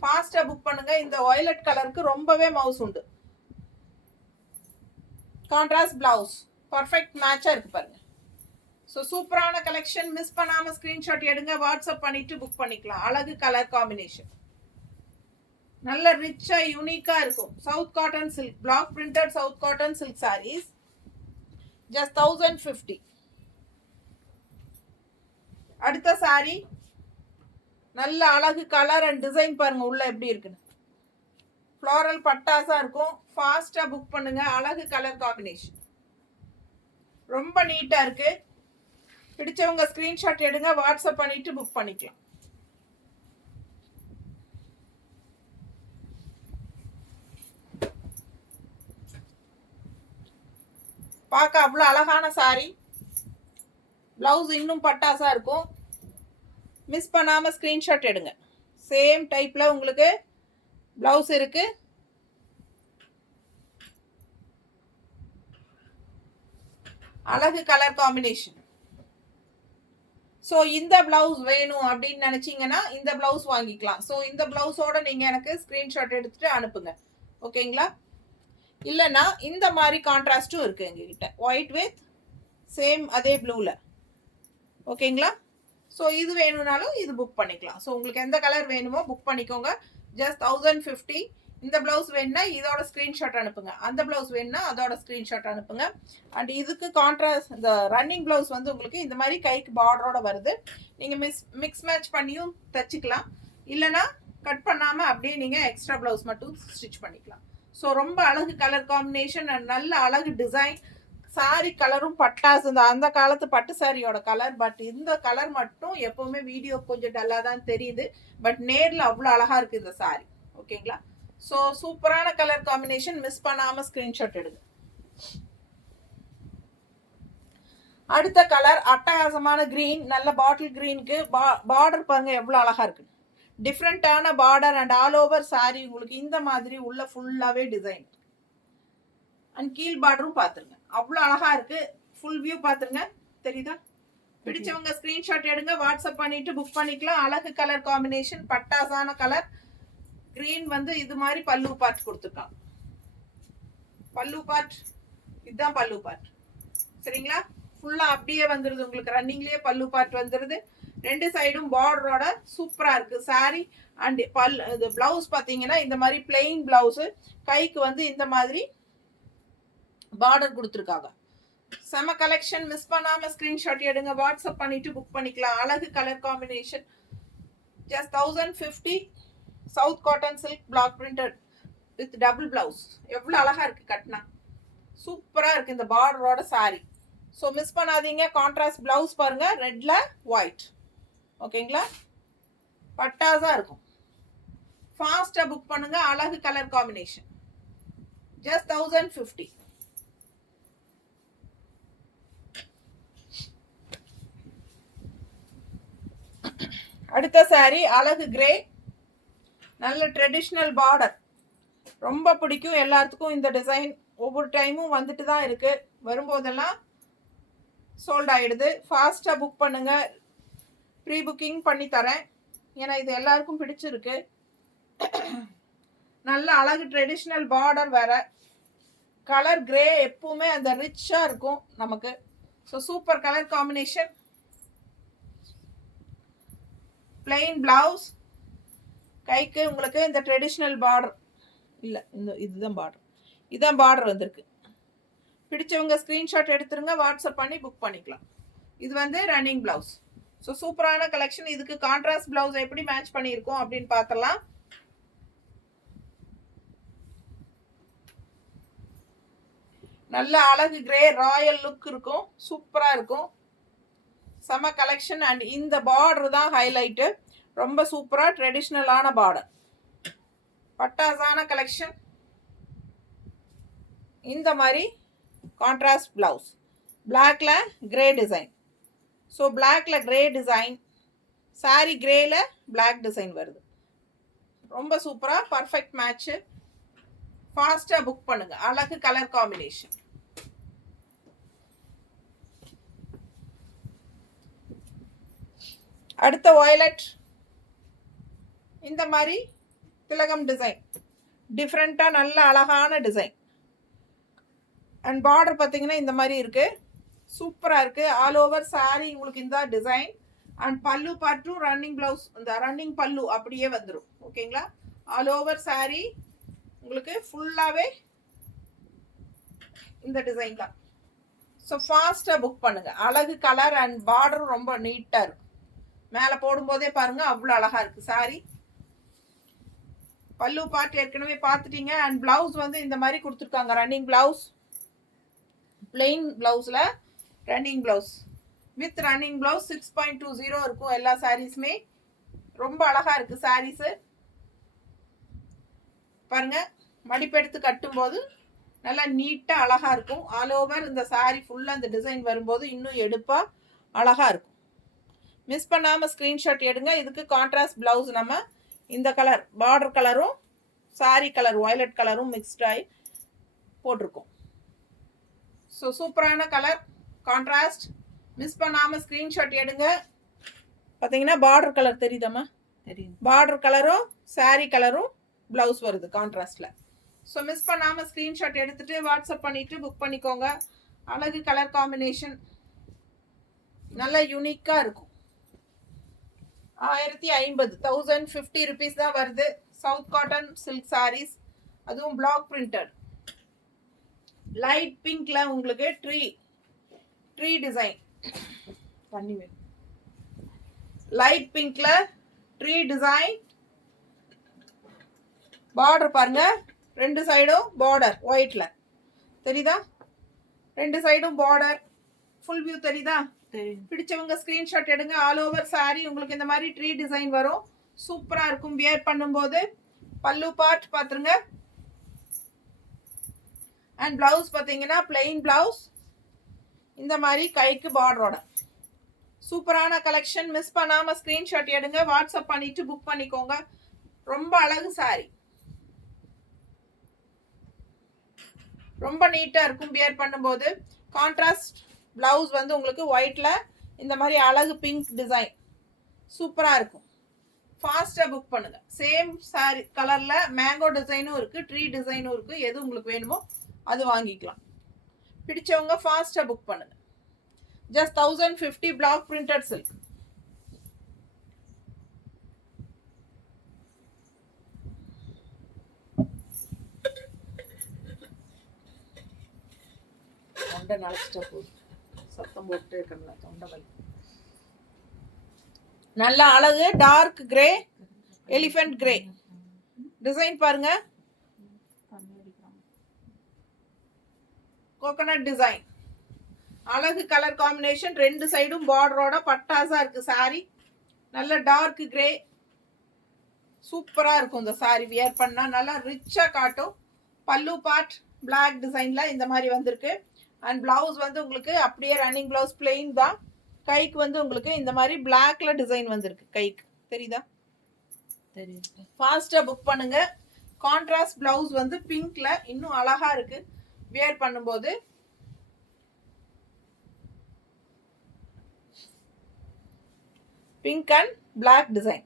ஃபாஸ்டா புக் பண்ணுங்க. இந்த வயலட் கலருக்கு ரொம்பவே மவுஸ் உண்டு. கான்ட்ராஸ்ட் பிளவுஸ் பர்ஃபெக்ட் மேட்சா இருக்கு பாருங்க. ஸோ சூப்பரான கலெக்ஷன். மிஸ் பண்ணாம ஸ்கிரீன்ஷாட் எடுங்க, வாட்ஸ்அப் பண்ணிட்டு புக் பண்ணிக்கலாம். அழகு கலர் காம்பினேஷன், நல்ல ரிச்சா யூனிக்கா இருக்கும். South cotton silk, block printed South cotton silk sarees. Just 1050. அடுத்த சாரி நல்ல அழகு கலர் அண்ட் டிசைன் பாருங்க உள்ள எப்படி இருக்குன்னு. ஃப்ளோரல் பட்டாசா இருக்கும். ஃபாஸ்டா புக் பண்ணுங்க. அழகு கலர் காம்பினேஷன் ரொம்ப நீட்டா இருக்கு. பிடிச்சவங்க ஸ்கிரீன்ஷாட் எடுங்க, வாட்ஸ்அப் பண்ணிட்டு புக் பண்ணிக்கலாம். பார்க்க அவ்வளோ அழகான சாரி. பிளவுஸ் இன்னும் பட்டாசா இருக்கும். மிஸ் பண்ணாம ஸ்கிரீன்ஷாட் எடுங்க. சேம் டைப்ல உங்களுக்கு பிளவுஸ் இருக்கு. அழகு கலர் காம்பினேஷன். ஸோ இந்த பிளவுஸ் வேணும் அப்படின்னு நினைச்சீங்கன்னா இந்த பிளவுஸ் வாங்கிக்கலாம். ஸோ இந்த பிளவுஸோட நீங்க எனக்கு ஸ்கிரீன்ஷாட் எடுத்துட்டு அனுப்புங்க. ஓகேங்களா, இல்லைன்னா இந்த மாதிரி கான்ட்ராஸ்டும் இருக்கு எங்ககிட்ட. ஒயிட் வித் சேம் அதே ப்ளூல. ஓகேங்களா, ஸோ இது வேணும்னாலும் இது புக் பண்ணிக்கலாம். ஸோ உங்களுக்கு எந்த கலர் வேணுமோ புக் பண்ணிக்கோங்க. ஜஸ்ட் 1050. இந்த பிளவுஸ் வேணும்னா இதோட ஸ்க்ரீன்ஷாட் அனுப்புங்க, அந்த பிளவுஸ் வேணும்னா அதோட ஸ்க்ரீன்ஷாட் அனுப்புங்க. அண்ட் இதுக்கு கான்ட்ராஸ்ட் இந்த ரன்னிங் பிளவுஸ் வந்து உங்களுக்கு இந்த மாதிரி கைக்கு பார்டரோட வருது. நீங்கள் மிக்ஸ் மேட்ச் பண்ணியும் தைச்சிக்கலாம், இல்லைனா கட் பண்ணாமல் அப்படியே நீங்கள் எக்ஸ்ட்ரா பிளவுஸ் மட்டும் ஸ்டிச் பண்ணிக்கலாம். ஸோ ரொம்ப அழகு கலர் காம்பினேஷன் அண்ட் நல்ல அழகு டிசைன். சாரி கலரும் பட்டாசு, இந்த அந்த காலத்து பட்டு சாரியோட கலர். பட் இந்த கலர் மட்டும் எப்பவுமே வீடியோ கொஞ்சம் டல்லாக தான் தெரியுது, பட் நேரில் அவ்வளோ அழகா இருக்கு இந்த சாரி. ஓகேங்களா, ஸோ சூப்பரான கலர் காம்பினேஷன். மிஸ் பண்ணாம ஸ்கிரீன்ஷாட் எடுங்க. அடுத்த கலர் அட்டகாசமான கிரீன், நல்ல பாட்டில் கிரீனுக்கு பார்டர் பாருங்க எவ்வளோ அழகா இருக்கு. டிஃப்ரெண்டான border and all over sari உங்களுக்கு இந்த மாதிரி உள்ள ஃபுல்லாவே டிசைன். அண்ட் கீழ் பார்டரும் பார்த்துருங்க, அவ்வளோ அழகா இருக்கு. ஃபுல் வியூ பார்த்துருங்க, தெரியுதா? பிடிச்சவங்க ஸ்கிரீன்ஷாட் எடுங்க, வாட்ஸ்அப் பண்ணிட்டு புக் பண்ணிக்கலாம். அழகு கலர் காம்பினேஷன், பட்டாசான கலர். கிரீன் வந்து இது மாதிரி பல்லு பார்ட் கொடுத்துருக்காங்க. பல்லு பார்ட் இதுதான் பல்லு பார்ட். சரிங்களா? ஃபுல்லா அப்படியே வந்துருது உங்களுக்கு. ரன்னிங்லயே பல்லு பார்ட் வந்துருது. ரெண்டு சைடும் பார்டரோட சூப்பரா இருக்கு சாரி. அண்ட் இது பிளவுஸ் பாத்தீங்கன்னா இந்த மாதிரி பிளெயின் பிளவுஸ். கைக்கு வந்து இந்த மாதிரி பார்டர் கொடுத்துருக்காங்க. செம கலெக்ஷன். மிஸ் பண்ணாம ஸ்கிரீன்ஷாட் எடுங்க, வாட்ஸ்அப் பண்ணிட்டு புக் பண்ணிக்கலாம். அழகு colour combination. Just 1050. South cotton silk block printed with double blouse. எவ்வளவு அழகா இருக்கு கட்டினா. சூப்பரா இருக்கு இந்த பார்டரோட சாரி. ஸோ மிஸ் பண்ணாதீங்க. கான்ட்ராஸ்ட் பிளவுஸ் பாருங்க, ரெட்ல ஒயிட். ஓகேங்களா? பட்டாசா இருக்கும். ஃபாஸ்டா புக் பண்ணுங்க. அழகு கலர் காம்பினேஷன். ஜஸ்ட் 1050. அடுத்த சாரி அழகு கிரே. நல்ல ட்ரெடிஷ்னல் பார்டர். ரொம்ப பிடிக்கும் எல்லாத்துக்கும் இந்த டிசைன். ஒவ்வொரு டைமும் வந்துட்டு தான் இருக்கு. வரும்போதெல்லாம் சோல்ட் ஆயிடுது. ஃபாஸ்டா புக் பண்ணுங்க. ப்ரீ புக்கிங் பண்ணி தரேன். ஏன்னா இது எல்லாருக்கும் பிடிச்சிருக்கு. நல்ல அழகு ட்ரெடிஷ்னல் பார்டர் வேற. கலர் கிரே எப்பவுமே அந்த ரிச்சா இருக்கும் நமக்கு. So super colour combination. Plain blouse. கைக்கு உங்களுக்கு இந்த ட்ரெடிஷ்னல் பார்டர் இல்லை, இதுதான் பார்டர். இதுதான் பார்டர் வந்திருக்கு. பிடிச்சவங்க ஸ்க்ரீன்ஷாட் எடுத்துருங்க, வாட்ஸ்அப் பண்ணி புக் பண்ணிக்கலாம். இது வந்து ரன்னிங் பிளவுஸ். ஸோ சூப்பரான கலெக்ஷன். இதுக்கு கான்ட்ராஸ்ட் பிளவுஸ் எப்படி மேட்ச் பண்ணியிருக்கோம் அப்படின்னு பார்த்தலாம். நல்ல அழகு கிரே ராயல் லுக் இருக்கும். சூப்பரா இருக்கும். செம கலெக்ஷன். அண்ட் இந்த பார்டர் தான் ஹைலைட்டு. ரொம்ப சூப்பரா ட்ரெடிஷ்னலான பார்டர். பட்டாசான கலெக்ஷன். இந்த மாதிரி கான்ட்ராஸ்ட் பிளவுஸ். பிளாக்ல கிரே டிசைன். ஸோ பிளாக்ல கிரே டிசைன். சாரி கிரேல பிளாக் டிசைன் வருது. ரொம்ப சூப்பரா பர்ஃபெக்ட் மேட்ச். ஃபாஸ்டா புக் பண்ணுங்க. அழகு கலர் காம்பினேஷன். அடுத்த வயலட். இந்த மாதிரி திலகம் டிசைன். டிஃப்ரெண்டா நல்ல அழகான டிசைன். அண்ட் பார்டர் பார்த்தீங்கன்னா இந்த மாதிரி இருக்கு. சூப்பரா இருக்கு. ஆல் ஓவர் சாரி உங்களுக்கு இந்த டிசைன். அண்ட் பல்லு பார்ட்டும் ரன்னிங் பிளவுஸ், இந்த ரன்னிங் பல்லு அப்படியே வந்துடும். ஓகேங்களா? ஆல் ஓவர் சாரி உங்களுக்கு ஃபுல்லாவே இந்த டிசைன் தான். ஸோ ஃபாஸ்டா புக் பண்ணுங்க. அழகு கலர் அண்ட் பார்டரும் ரொம்ப நீட்டா இருக்கும். மேலே போடும்போதே பாருங்க அவ்வளோ அழகா இருக்கு சாரி. பல்லு பார்ட் ஏற்கனவே பார்த்துட்டீங்க. அண்ட் பிளவுஸ் வந்து இந்த மாதிரி கொடுத்துருக்காங்க. Running blouse. பிளெயின் பிளவுஸ்ல running blouse with running blouse 6.20 இருக்கும் எல்லா சாரீஸுமே. ரொம்ப அழகா இருக்கு சாரீஸ். பாருங்க மடிப்பெடுத்து கட்டும் போது நல்லா நீட்டா அழகா இருக்கும். ஆல் ஓவர் இந்த சாரி ஃபுல்லா இந்த டிசைன் வரும்போது இன்னும் எடுப்பா அழகா இருக்கும். மிஸ் பண்ணாம ஸ்கிரீன்ஷாட் எடுங்க. இதுக்கு கான்ட்ராஸ்ட் பிளவுஸ் நம்ம இந்த கலர் பார்டர் கலரும் சாரி கலர் வயலட் கலரும் மிக்ஸ்ட் ஆகி போட்டிருக்கோம். ஸோ சூப்பரான கலர் கான்ட்ராஸ்ட். மிஸ் பண்ணாம ஸ்கிரீன்ஷாட் எடுங்க. பார்த்தீங்கன்னா பார்டர் கலர் தெரியுதாம்மா? தெரியும். பார்டர் கலரும் சாரி கலரும் பிளவுஸ் வருது கான்ட்ராஸ்ட்ல. ஸோ மிஸ் பண்ணாம ஸ்கிரீன்ஷாட் எடுத்துட்டு வாட்ஸ்அப் பண்ணிட்டு புக் பண்ணிக்கோங்க. அழகு கலர் காம்பினேஷன். நல்லா யூனிக்கா இருக்கும். 1050 1050 rupees தான் வருது. South cotton silk sarees. அதுவும் பிளாக் பிரிண்டட். லைட் பிங்க்ல உங்களுக்கு ட்ரீ டிசைன். தண்ணி வேணும். லைட் பிங்க்ல ட்ரீ டிசைன். பார்டர் பாருங்க. ரெண்டு சைடும் பார்டர் ஒயிட்ல தெரியுதா? ரெண்டு சைடும் பார்டர். ஃபுல் வியூ தெரியுதா? பிடிச்சவங்க ஸ்கிரீன்ஷாட் எடுங்க. ஆல் ஓவர் சாரி உங்களுக்கு இந்த மாதிரி ட்ரீ டிசைன் வரும். சூப்பரா இருக்கும் வியர் பண்ணும்போது. பல்லு பார்ட் பாத்துருங்க. அண்ட் பிளவுஸ் பார்த்தீங்கன்னா பிளெயின் பிளவுஸ். இந்த மாதிரி கைக்கு பார்டரோட சூப்பரான கலெக்ஷன். மிஸ் பண்ணாம ஸ்கிரீன்ஷாட் எடுங்க, வாட்ஸ்அப் பண்ணிட்டு புக் பண்ணிக்கோங்க. ரொம்ப அழகு சாரி. ரொம்ப நீட்டா இருக்கும் வியர் பண்ணும்போது. கான்ட்ராஸ்ட் பிளவுஸ் வந்து உங்களுக்கு ஒயிட்ல இந்த மாதிரி அழகு பிங்க் டிசைன் சூப்பராக இருக்கும். ஃபாஸ்ட்டாக புக் பண்ணுங்க. சேம் சாரி கலரில் மேங்கோ டிசைனும் இருக்குது, ட்ரீ டிசைனும் இருக்குது. எது உங்களுக்கு வேணுமோ அது வாங்கிக்கலாம். பிடிச்சவங்க ஃபாஸ்ட்டாக புக் பண்ணுங்க. Just 1050 block printed silk. தொண்டை நனைச்சிட்டா போதும், சத்தம் போட்டு இருக்கணும், தொண்டை வலி. நல்ல அழகு dark grey, elephant grey design பாருங்க. கோகனட் டிசைன், அழகு கலர் காம்பினேஷன். 2 சைடும் பார்டரோட பட்டாசா இருக்கு சாரி. நல்ல டார்க் கிரே, சூப்பரா இருக்கும். இந்த சாரி வியர் பண்ணா நல்லா ரிச்சா காட்டும். பல்லு பார்ட் பிளாக் டிசைன்ல இந்த மாதிரி வந்திருக்கு. அண்ட் பிளவுஸ் வந்து உங்களுக்கு அப்படியே ரன்னிங் பிளவுஸ் பிளெயின் தான். கைக்கு வந்து உங்களுக்கு இந்த மாதிரி பிளாக்ல டிசைன் வந்திருக்கு. கைக்கு தெரியுதா? தெரியுது. ஃபாஸ்டா புக் பண்ணுங்க. கான்ட்ராஸ்ட் பிளவுஸ் வந்து பிங்க்ல இன்னும் அழகா இருக்கு வியர் பண்ணும்போது. Pink and black design.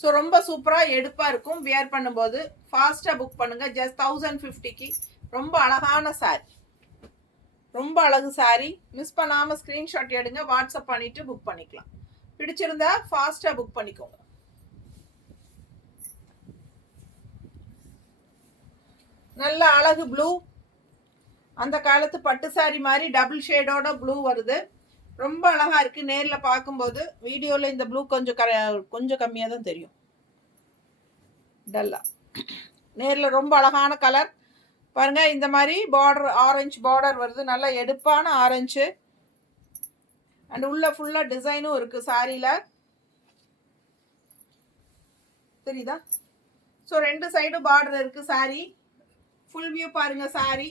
So ரொம்ப சூப்பராக எடுப்பாக இருக்கும் வியர் பண்ணும்போது. ஃபாஸ்ட்டாக புக் பண்ணுங்க. ஜஸ்ட் 1050க்கு ரொம்ப அழகான சாரி, ரொம்ப அழகு சாரி. மிஸ் பண்ணாமல் ஸ்க்ரீன்ஷாட் எடுங்க, வாட்ஸ்அப் பண்ணிட்டு புக் பண்ணிக்கலாம். பிடிச்சிருந்தா ஃபாஸ்ட்டாக புக் பண்ணிக்கோங்க. நல்ல அழகு ப்ளூ, அந்த காலத்து பட்டு சாரி மாதிரி டபுள் ஷேடோட ப்ளூ வருது. ரொம்ப அழகா இருக்கு நேரில் பார்க்கும்போது. வீடியோவில் இந்த ப்ளூ கொஞ்சம் கம்மியாக தான் தெரியும், டல்லா. நேரில் ரொம்ப அழகான கலர் பாருங்க. இந்த மாதிரி பார்டர் ஆரஞ்சு பார்டர் வருது, நல்ல எடுப்பான ஆரஞ்சு. அண்ட் உள்ள ஃபுல்லா டிசைனும் இருக்கு சாரியில, தெரியுதா? ஸோ 2 சைடும் பார்டர் இருக்கு சாரி. ஃபுல் வியூ பாருங்க சாரி.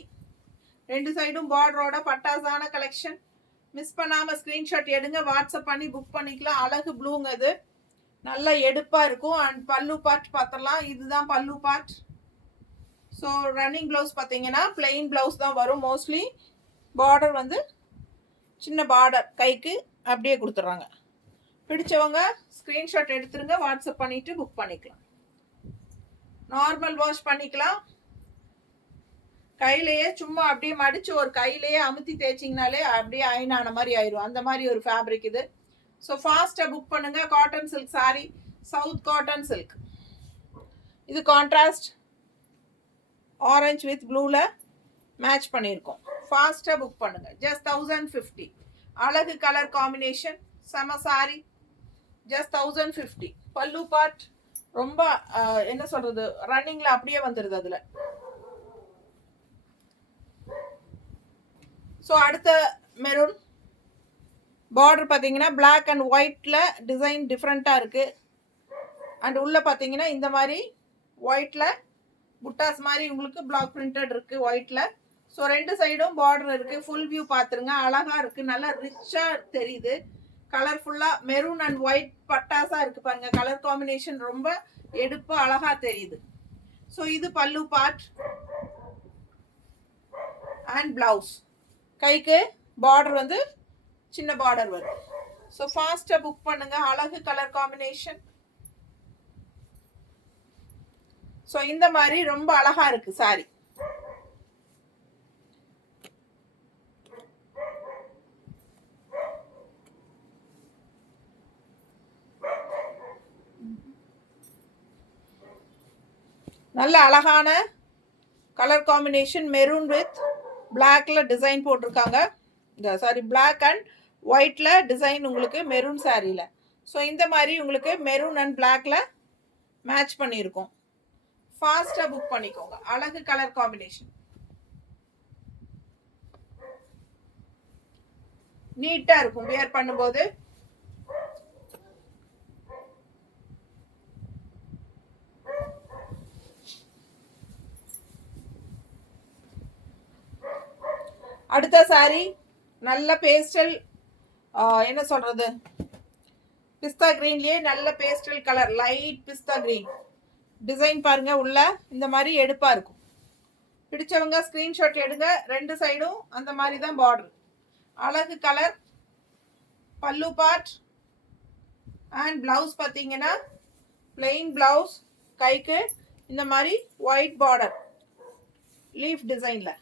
2 சைடும் பார்டரோட பட்டாசான கலெக்ஷன். மிஸ் பண்ணாம ஸ்கிரீன்ஷாட் எடுங்க, வாட்ஸ்அப் பண்ணி புக் பண்ணிக்கலாம். அழகு ப்ளூங்க இது, நல்ல எடுப்பா இருக்கும். அண்ட் பல்லு பார்ட் பார்த்தலாம், இதுதான் பல்லு பார்ட். ஸோ ரன்னிங் ப்ளவுஸ் பார்த்தீங்கன்னா பிளெயின் ப்ளவுஸ் தான் வரும் மோஸ்ட்லி. பார்டர் வந்து சின்ன பார்டர் கைக்கு அப்படியே கொடுத்துட்றாங்க. பிடிச்சவங்க ஸ்க்ரீன்ஷாட் எடுத்துருங்க, வாட்ஸ்அப் பண்ணிட்டு புக் பண்ணிக்கலாம். நார்மல் வாஷ் பண்ணிக்கலாம். கையிலேயே சும்மா அப்படியே மடிச்சு ஒரு கையிலேயே அமுத்தி தேய்ச்சிங்கனாலே அப்படியே அயன் ஆன மாதிரி ஆயிரும். அந்த மாதிரி ஒரு ஃபேப்ரிக் இது. ஸோ ஃபாஸ்ட்டாக புக் பண்ணுங்க. Cotton silk sorry, south cotton silk. இது கான்ட்ராஸ்ட் ஆரஞ்சு வித் ப்ளூவில் மேட்ச் பண்ணியிருக்கோம். ஃபாஸ்ட்டாக புக் பண்ணுங்க. ஜஸ்ட் 1050. அழகு கலர் காம்பினேஷன், செம சாரி. ஜஸ்ட் 1050. பல்லு பார்ட் ரொம்ப என்ன சொல்றது, ரன்னிங்ல அப்படியே வந்துடுது அதில். ஸோ அடுத்த மெரூன் பார்டர் பார்த்தீங்கன்னா பிளாக் அண்ட் ஒயிட்ல டிசைன் டிஃப்ரெண்ட்டாக இருக்கு. அண்ட் உள்ள பார்த்தீங்கன்னா இந்த மாதிரி ஒயிட்ல புட்டாஸ் மாதிரி உங்களுக்கு பிளாக் பிரிண்டட் இருக்கு ஒயிட்ல. ஸோ 2 சைடும் பார்டர் இருக்கு. ஃபுல் வியூ பார்த்துருங்க, அழகா இருக்கு, நல்லா ரிச்சா தெரியுது. கலர்ஃபுல்லா மெரூன் அண்ட் ஒயிட் பட்டாசா இருக்கு பாருங்க. கலர் காம்பினேஷன் ரொம்ப எடுப்பு அழகா தெரியுது. ஸோ இது பல்லு பார்ட் அண்ட் பிளவுஸ். கைக்கு பார்டர் வந்து சின்ன பார்டர் வரும். ஸோ ஃபாஸ்ட்டாக புக் பண்ணுங்க. அழகு கலர் காம்பினேஷன். ஸோ இந்த மாதிரி ரொம்ப அழகா இருக்கு சாரி. நல்ல அழகான கலர் காம்பினேஷன். மெரூன் வித் பிளாக்ல டிசைன் போட்டிருக்காங்க. சாரி, பிளாக் அண்ட் ஒயிட்ல டிசைன் உங்களுக்கு மெரூன் சாரியில. ஸோ இந்த மாதிரி உங்களுக்கு மெரூன் அண்ட் பிளாக்ல மேட்ச் பண்ணியிருக்கோம். ஃபாஸ்ட்டாக புக் பண்ணிக்கோங்க. அழகு கலர் காம்பினேஷன், நீட்டா இருக்கும் வியர் பண்ணும்போது. அடுத்த சாரி நல்ல பேஸ்டல், என்ன சொல்றது, பிஸ்தா கிரீன்லயே நல்ல பேஸ்டல் கலர், லைட் பிஸ்தா கிரீன் டிசைன் பாருங்க. உள்ள இந்த மாதிரி எடுப்பா இருக்கும். பிடிச்சவங்க ஸ்கிரீன்ஷாட் எடுங்க. 2 சைடும் அந்த மாதிரி தான் பார்டர். அழகு கலர் பல்லு பார்ட் அண்ட் பிளவுஸ் பார்த்தீங்கன்னா பிளெயின் பிளவுஸ், கைக்கு இந்த மாதிரி ஒயிட் பார்டர் லீஃப் டிசைனில்.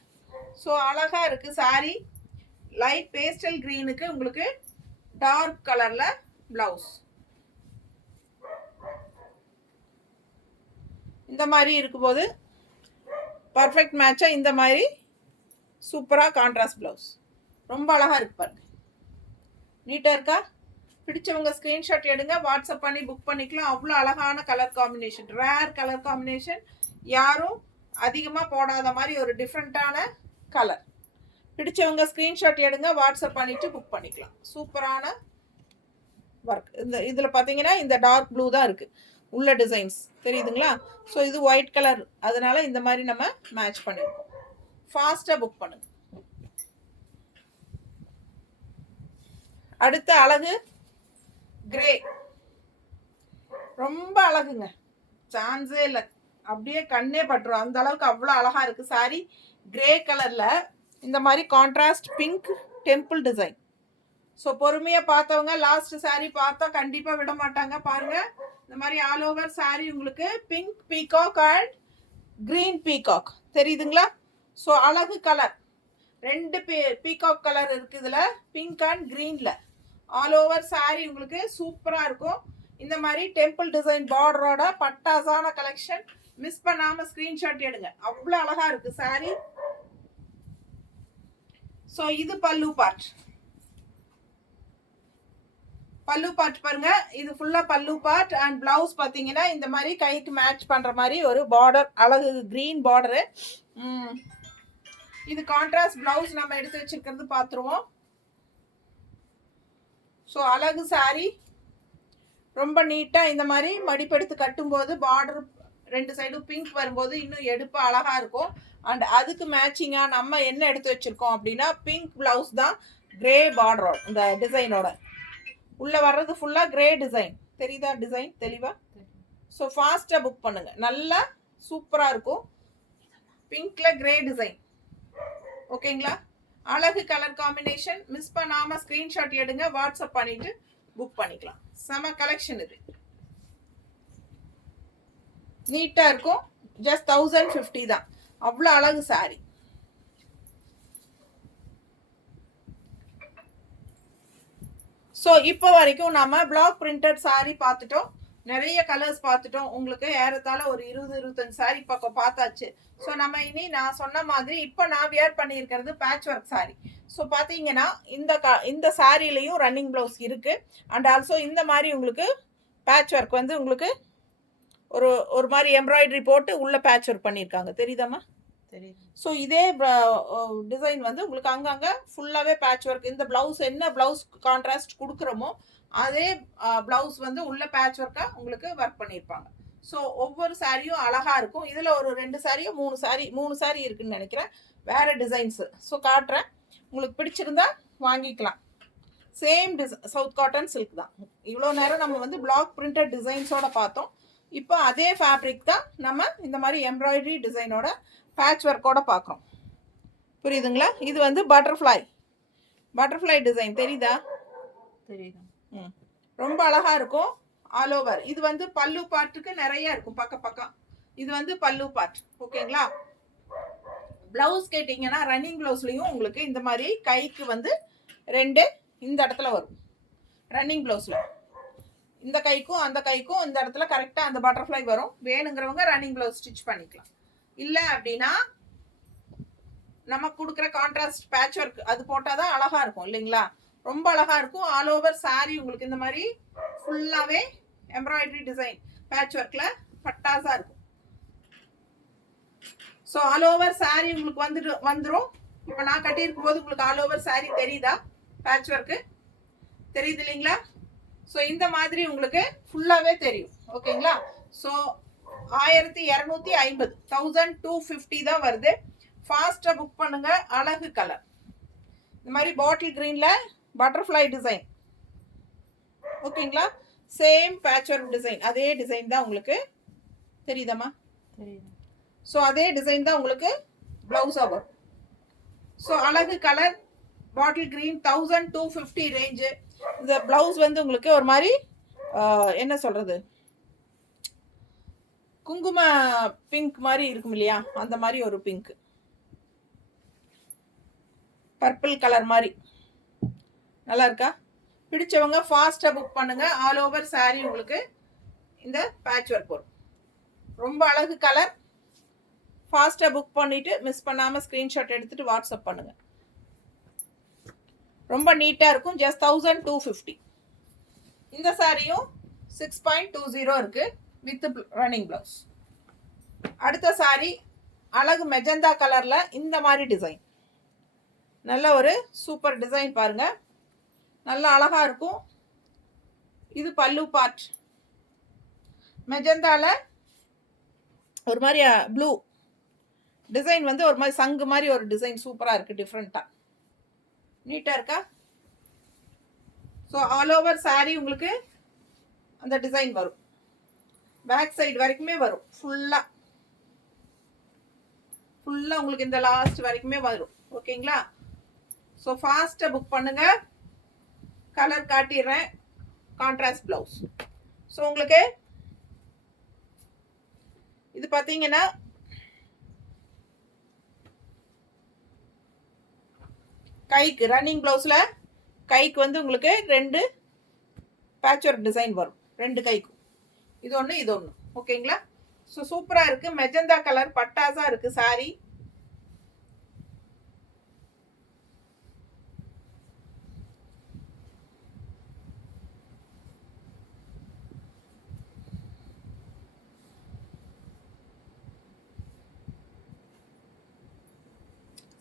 ஸோ அழகாக இருக்குது சாரீ. லைட் பேஸ்டல் க்ரீனுக்கு உங்களுக்கு டார்க் கலரில் பிளவுஸ். இந்த மாதிரி இருக்கும்போது பர்ஃபெக்ட் மேட்சாக இந்த மாதிரி சூப்பராக கான்ட்ராஸ்ட் பிளவுஸ் ரொம்ப அழகாக இருக்கு பாருங்க. நீட்டாக இருக்கா? பிடிச்சவங்க ஸ்க்ரீன்ஷாட் எடுங்க, வாட்ஸ்அப் பண்ணி புக் பண்ணிக்கலாம். அவ்வளோ அழகான colour combination, rare colour combination, யாரும் அதிகமாக போடாத மாதிரி ஒரு டிஃப்ரெண்ட்டான கலர். பிடிச்சவங்க ஸ்க்ரீன்ஷாட் எடுங்க, வாட்ஸ்அப் பண்ணிவிட்டு புக் பண்ணிக்கலாம். சூப்பரான ஒர்க். இந்த இதில் பார்த்தீங்கன்னா இந்த டார்க் ப்ளூ தான் இருக்குது உள்ள டிசைன்ஸ் தெரியுதுங்களா? ஸோ இது ஒயிட் கலர், அதனால இந்த மாதிரி நம்ம மேட்ச் பண்ணியிருக்கோம். ஃபாஸ்ட்டாக புக் பண்ணுங்க. அடுத்த அழகு கிரே, ரொம்ப அழகுங்க, சான்ஸே இல்லை, அப்படியே கண்ணே பட்டுரும் அந்த அளவுக்கு அவ்வளோ அழகா இருக்கு சாரி. கிரே கலர்ல இந்த மாதிரி contrast pink temple design. So பொறுமையாக பார்த்தவங்க லாஸ்ட் சாரி பார்த்தா கண்டிப்பாக விட மாட்டாங்க. பாருங்க, இந்த மாதிரி ஆல் ஓவர் சாரி உங்களுக்கு pink peacock and green peacock தெரியுதுங்களா? ஸோ அழகு கலர், ரெண்டு பீகாக் கலர் இருக்கு இதில், பிங்க் அண்ட் கிரீனில். ஆல் ஓவர் சாரி உங்களுக்கு சூப்பராக இருக்கும். இந்த மாதிரி டெம்பிள் டிசைன் பார்டரோட பட்டாசான கலெக்ஷன். மிஸ் பண்ணாமல் ஸ்க்ரீன்ஷாட் எடுங்க, அவ்வளோ அழகா இருக்கு சாரி. ஸோ இது பல்லு பார்ட். பல்லு பார்ட் பாருங்க, இது ஃபுல்லா பல்லு பார்ட் அண்ட் பிளவுஸ் பார்த்தீங்கன்னா இந்த மாதிரி கைக்கு மேட்ச் பண்ற மாதிரி ஒரு பார்டர், அழகு கிரீன் பார்டரு. இது கான்ட்ராஸ்ட் பிளவுஸ் நம்ம எடுத்து வச்சிருக்கிறது பார்த்துருவோம். ஸோ அழகு சாரி, ரொம்ப நீட்டாக இந்த மாதிரி மடிப்பெடுத்து கட்டும்போது பார்டர் ரெண்டு சைடும் பிங்க் வரும்போது இன்னும் எடுப்பு அழகா இருக்கும். அண்ட் அதுக்கு மேட்சிங்காக நம்ம என்ன எடுத்து வச்சிருக்கோம் அப்படின்னா பிங்க் பிளவுஸ் தான், கிரே பார்டரோட இந்த டிசைனோட உள்ள வர்றது ஃபுல்லா கிரே டிசைன். தெரியுதா டிசைன் தெளிவா? ஸோ ஃபாஸ்ட்டாக புக் பண்ணுங்க, நல்லா சூப்பராக இருக்கும். பிங்க்ல கிரே டிசைன், ஓகேங்களா? அழகு கலர் காம்பினேஷன். மிஸ் பண்ணாம ஸ்கிரீன்ஷாட் எடுங்க, வாட்ஸ்அப் பண்ணிட்டு புக் பண்ணிக்கலாம். செம கலெக்ஷன் இது, நீட்டா இருக்கும். ஜஸ்ட் 1050 தான், அவ்வளோ அழகு சாரி. ஸோ இப்போ வரைக்கும் நம்ம பிளாக் பிரிண்டட் சாரி பார்த்துட்டோம், நிறைய கலர்ஸ் பார்த்துட்டோம். உங்களுக்கு ஏறத்தாழ ஒரு 20-25 சாரி பக்கம் பார்த்தாச்சு. ஸோ நம்ம இனி நான் சொன்ன மாதிரி இப்போ நான் வியர் பண்ணியிருக்கிறது பேட்ச் ஒர்க் சாரி. ஸோ பார்த்தீங்கன்னா இந்த சாரிலையும் ரன்னிங் ப்ளவுஸ் இருக்கு. அண்ட் ஆல்சோ இந்த மாதிரி உங்களுக்கு பேட்ச் ஒர்க் வந்து உங்களுக்கு ஒரு மாதிரி எம்ப்ராய்டரி போட்டு உள்ள பேட்ச் ஒர்க் பண்ணியிருக்காங்க, தெரியுதாம்மா? தெரியுது. ஸோ இதே டிசைன் வந்து உங்களுக்கு அங்கங்கே ஃபுல்லாகவே பேட்ச் ஒர்க். இந்த ப்ளவுஸ் என்ன ப்ளவுஸ் கான்ட்ராஸ்ட் கொடுக்குறோமோ அதே ப்ளவுஸ் வந்து உள்ள பேட்ச் ஒர்க்காக உங்களுக்கு ஒர்க் பண்ணியிருப்பாங்க. ஸோ ஒவ்வொரு சாரியும் அழகாக இருக்கும். இதில் ஒரு 2 சாரியோ 3 சாரி இருக்குன்னு நினைக்கிறேன், வேறு டிசைன்ஸு. ஸோ காட்டுறேன், உங்களுக்கு பிடிச்சிருந்தா வாங்கிக்கலாம். சேம் சவுத் காட்டன் சில்க் தான். இவ்வளோ நேரம் நம்ம வந்து பிளாக் பிரிண்டட் டிசைன்ஸோட பார்த்தோம். இப்போ அதே ஃபேப்ரிக் தான் நம்ம இந்த மாதிரி எம்ப்ராய்டரி டிசைனோட பேட்ச் ஒர்க்கோட பார்க்குறோம், புரியுதுங்களா? இது வந்து பட்டர்ஃப்ளை டிசைன், தெரியுதா? தெரியுது. ரொம்ப அழகா இருக்கும் ஆல் ஓவர். இது வந்து பல்லு பார்ட்டுக்கு நிறைய இருக்கும் பக்கம். இது வந்து பல்லு பார்ட், ஓகேங்களா? பிளவுஸ் கேட்டிங்கன்னா ரன்னிங் பிளவுஸ்லையும் உங்களுக்கு இந்த மாதிரி கைக்கு வந்து 2 இந்த இடத்துல வரும். ரன்னிங் பிளவுஸில் இந்த கைக்கும் அந்த கைக்கும் இந்த இடத்துல கரெக்டாக அந்த பட்டர்ஃப்ளை வரும். வேணுங்கிறவங்க ரன்னிங் பிளவுஸ் ஸ்டிச் பண்ணிக்கலாம். இல்லை அப்படின்னா நம்ம கொடுக்குற கான்ட்ராஸ்ட் பேட்ச் ஒர்க் அது போட்டால் தான் அழகாக இருக்கும், இல்லைங்களா? ரொம்ப அழகாக இருக்கும். ஆல் ஓவர் சாரி உங்களுக்கு இந்த மாதிரி ஃபுல்லாகவே எம்ப்ராய்டரி டிசைன் பேட்ச் ஒர்க்கில் பட்டாசாக இருக்கும். ஸோ ஆல் ஓவர் சாரி உங்களுக்கு வந்துடும். இப்போ நான் கட்டியிருக்கும் போது உங்களுக்கு ஆல் ஓவர் சாரி தெரியுதா? பேட்ச் ஒர்க்கு தெரியுது இல்லைங்களா? ஸோ இந்த மாதிரி உங்களுக்கு ஃபுல்லாகவே தெரியும், ஓகேங்களா? ஸோ 1250 1250 தான் வருது. ஃபாஸ்ட்டாக புக் பண்ணுங்க. அழகு கலர், இந்த மாதிரி பாட்டில் கிரீனில் பட்டர்ஃப்ளை டிசைன், ஓகேங்களா? சேம் பேட்ச் ஒர்க் டிசைன், அதே டிசைன் தான் உங்களுக்கு தெரியுதாம்மா? தெரியுது. ஸோ அதே டிசைன் தான் உங்களுக்கு ப்ளவுஸாக வரும். ஸோ அழகு கலர் பாட்டில் கிரீன் 1250 ரேஞ்சு. இந்த ப்ளவுஸ் வந்து உங்களுக்கு ஒரு மாதிரி என்ன சொல்கிறது, குங்கும பிங்க் மாதிரி இருக்கும் இல்லையா, அந்த மாதிரி ஒரு பிங்க், பர்பிள் கலர் மாதிரி நல்லா இருக்கா? பிடிச்சவங்க ஃபாஸ்ட்டாக புக் பண்ணுங்க. ஆல் ஓவர் சாரீ உங்களுக்கு இந்த பேட்ச் ஒர்க் வரும். ரொம்ப அழகு கலர். ஃபாஸ்ட்டாக புக் பண்ணிவிட்டு மிஸ் பண்ணாமல் ஸ்க்ரீன்ஷாட் எடுத்துகிட்டு வாட்ஸ்அப் பண்ணுங்கள். ரொம்ப நீட்டாக இருக்கும். ஜஸ்ட் 1250. இந்த சாரியும் 6.20 இருக்குது வித் ரன்னிங் ப்ளவுஸ். அடுத்த சாரி அழகு மெஜந்தா கலரில் இந்த மாதிரி டிசைன். நல்ல ஒரு சூப்பர் டிசைன் பாருங்க, நல்ல அழகாக இருக்கும். இது பல்லு பார்ட். மெஜந்தால ஒரு மாதிரி ப்ளூ டிசைன் வந்து ஒரு மாதிரி சங்கு மாதிரி ஒரு டிசைன் சூப்பராக இருக்குது, டிஃப்ரெண்ட்டாக நீட்டாக இருக்கா? ஸோ ஆல் ஓவர் சாரீ உங்களுக்கு அந்த டிசைன் வரும். பேக் சைடு வரைக்குமே வரும். ஃபுல்லாக உங்களுக்கு இந்த லாஸ்ட் வரைக்குமே வரும். ஓகேங்களா? ஸோ ஃபாஸ்ட்டாக புக் பண்ணுங்க. கலர் காட்டிடுறேன். Contrast blouse. ஸோ உங்களுக்கு இது பார்த்தீங்கன்னா கைக்கு ரன்னிங் ப்ளவுஸில் கைக்கு வந்து உங்களுக்கு 2 பேட்ச் ஒர்க் டிசைன் வரும், 2 கைக்கும். இது ஒன்று இது ஒன்று. ஓகேங்களா? ஸோ சூப்பராக இருக்குது. மெஜந்தா கலர் பட்டாஸாக இருக்குது சாரி.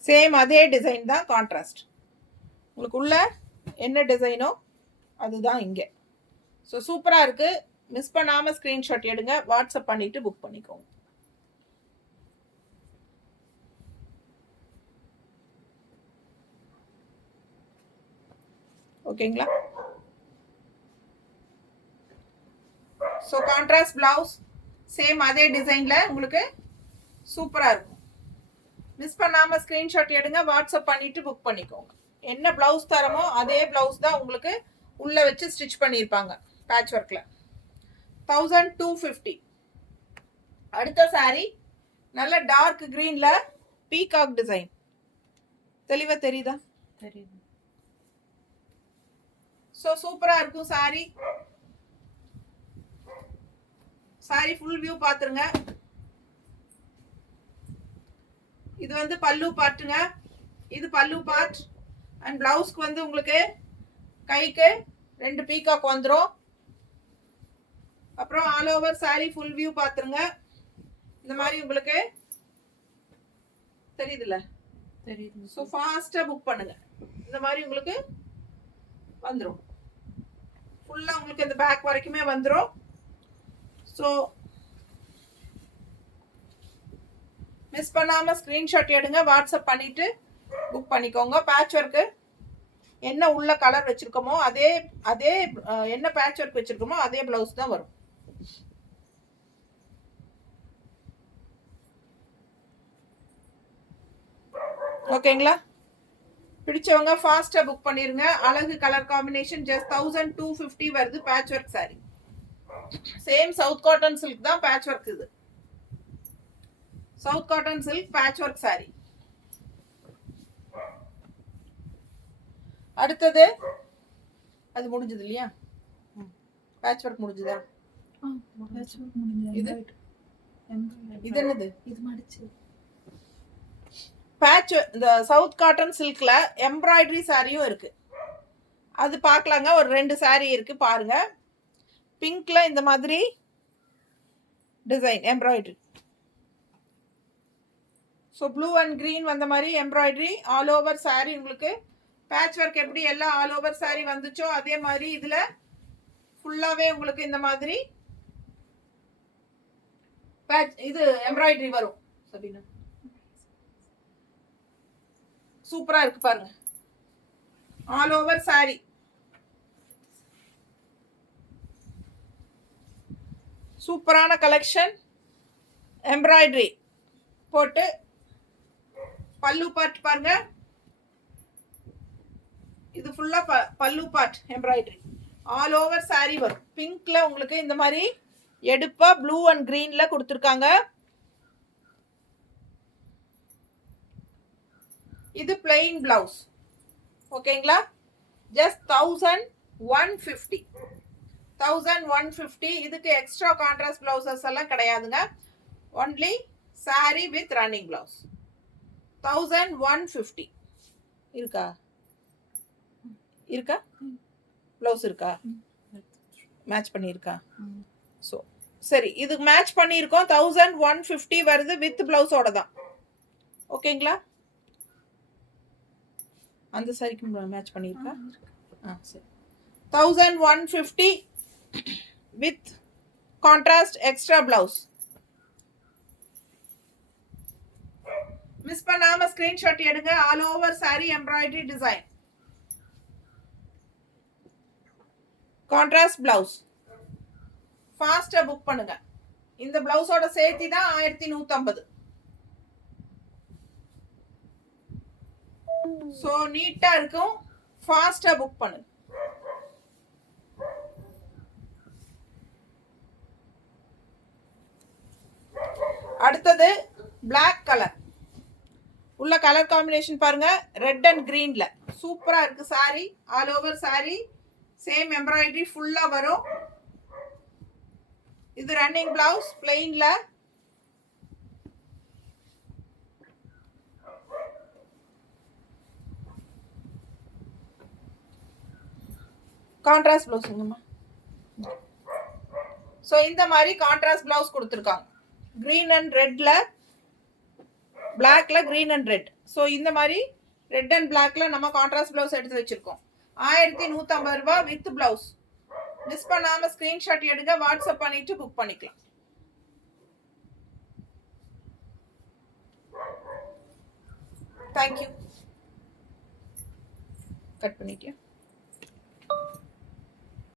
சேம் அதே டிசைன் தான், கான்ட்ராஸ்ட். உங்களுக்கு உள்ள என்ன டிசைனோ அதுதான் இங்கே. ஸோ சூப்பராக இருக்குது. மிஸ் பண்ணாமல் ஸ்க்ரீன்ஷாட் எடுங்க, வாட்ஸ்அப் பண்ணிவிட்டு புக் பண்ணிக்கோங்க. ஓகேங்களா? ஸோ கான்ட்ராஸ்ட் ப்ளவுஸ் சேம் அதே டிசைனில் உங்களுக்கு சூப்பராக இருக்கும். மிஸ் பண்ணாமல் ஸ்க்ரீன்ஷாட் எடுங்க, வாட்ஸ்அப் பண்ணிவிட்டு புக் பண்ணிக்கோங்க. என்ன ப்ளவுஸ் தரமோ அதே ப்ளவுஸ் தான் உங்களுக்கு உள்ளே வச்சு ஸ்டிச் பண்ணியிருப்பாங்க பேட்ச் ஒர்க்கில். 1250. அடுத்த சாரி நல்ல டார்க் க்ரீனில் பீகாக் டிசைன். தெளிவாக தெரியுதா? தெரியுது. ஸோ சூப்பராக இருக்கும் சாரி. சாரி ஃபுல் வியூ பார்த்துருங்க. இது வந்து பல்லு பார்ட்டுங்க. இது பல்லு பார்ட். அண்ட் பிளவுஸ்க்கு வந்து உங்களுக்கு கைக்கு 2 பீகாக் வந்துடும். அப்புறம் all over sorry full view பார்த்துருங்க. இந்த மாதிரி உங்களுக்கு தெரியுதுல்ல? தெரியுது. ஸோ ஃபாஸ்ட்டாக புக் பண்ணுங்க. இந்த மாதிரி உங்களுக்கு வந்துடும். ஃபுல்லாக உங்களுக்கு இந்த பேக் வரைக்குமே வந்துடும். ஸோ மிஸ் பண்ணாமல் ஸ்க்ரீன்ஷாட் எடுங்க, வாட்ஸ்அப் பண்ணிவிட்டு புக் பண்ணிக்கோங்க. பேட்ச் ஒர்க்கு என்ன உள்ள கலர் வச்சுருக்கோமோ அதே என்ன பேட்ச் ஒர்க் வச்சுருக்கோமோ அதே ப்ளவுஸ் தான் வரும். ஓகேங்களா? பிடிச்சவங்க ஃபாஸ்ட்டாக புக் பண்ணிடுங்க. அழகு கலர் காம்பினேஷன். ஜஸ்ட் 1250 வருது patch work sorry. Same south cotton silk தான் பேட்ச் ஒர்க். இது south cotton silk patch work sorry. அடுத்தது அது முடிஞ்சது இல்லையா? பேட்ச் ஒர்க் முடிஞ்சதா? இது என்னது? இது மடிச்சு பேட்ச். இந்த சவுத் காட்டன் சில்க்ல எம்ப்ராய்டரி சாரியும் இருக்கு. அது பார்க்கலாங்க. ஒரு 2 சாரி இருக்கு பாருங்க. பிங்க்ல இந்த மாதிரி design embroidery. So blue and green வந்த மாதிரி எம்ப்ராய்டரி ஆல் ஓவர் சாரி. உங்களுக்கு பேட்ச் ஒர்க் எப்படி எல்லாம் ஆல் ஓவர் சாரி வந்துச்சோ அதே மாதிரி இதில் ஃபுல்லாகவே உங்களுக்கு இந்த மாதிரி பேட்ச் இது எம்ப்ராய்டரி வரும். சபினா சூப்பராக இருக்கு பாருங்க. All over sorry. சூப்பரான கலெக்ஷன். எம்ப்ராய்டரி போட்டு பல்லு பார்ட் பாருங்க. இது ஃபுல்லா பல்லு part embroidery. All over saree வரும். பிங்க்ல உங்களுக்கு இந்த மாதிரி எடுப்பா ப்ளூ அண்ட் கிரீன்ல கொடுத்துருக்காங்க. இது plain blouse. ஓகேங்களா? ஜஸ்ட் 1150. 1150. இதுக்கு எக்ஸ்ட்ரா கான்ட்ராஸ்ட் பிளவுசஸ் எல்லாம் கிடையாதுங்க. Only saree with running blouse. 1150 இருக்கா? இருக்கா? பிளவுஸ் இருக்கா? மேட்ச் பண்ணியிருக்கா? ஸோ சரி, இது மேட்ச் பண்ணியிருக்கோம். 1150 வருது வித் பிளவுஸோட தான். ஓகேங்களா? அந்த சாரிக்கு மேட்ச் பண்ணியிருக்கா? சரி. 1150 with contrast extra blouse. Miss பண்ணாம ஸ்கிரீன்ஷாட் எடுங்க. All over saree embroidery design. Contrast blouse. ஃபாஸ்டா புக் பண்ணுங்க. இந்த பிளவுஸோட சேர்த்தி தான் 1150. சோ நீட்டா இருக்கும். ஃபாஸ்டா புக் பண்ணுங்க. அடுத்தது பிளாக் கலர். உள்ள கலர் காம்பினேஷன் பாருங்க. ரெட் அண்ட் கிரீன்ல சூப்பரா இருக்கு saree. All over saree same embroidery ஃபுல்லா வரும். இது ரன்னிங் பிளவுஸ் பிளெயின்ல. கான்ட்ராஸ்ட் பிளவுஸ்ங்கம்மா. ஸோ இந்த மாதிரி கான்ட்ராஸ்ட் பிளவுஸ் கொடுத்துருக்காங்க. கிரீன் அண்ட் ரெட்ல, பிளாக்ல கிரீன் அண்ட் ரெட். ஸோ இந்த மாதிரி ரெட் அண்ட் பிளாக்ல நம்ம கான்ட்ராஸ்ட் பிளவுஸ் எடுத்து வச்சிருக்கோம். 1150 ரூபாய் வித் பிளவுஸ். மிஸ் பண்ணாம ஸ்கிரீன்ஷாட் எடுங்க. வாட்ஸ்அப் பண்ணிட்டு புக் பண்ணிக்கலாம். தேங்க்யூ. கட் பண்ணிட்டியா?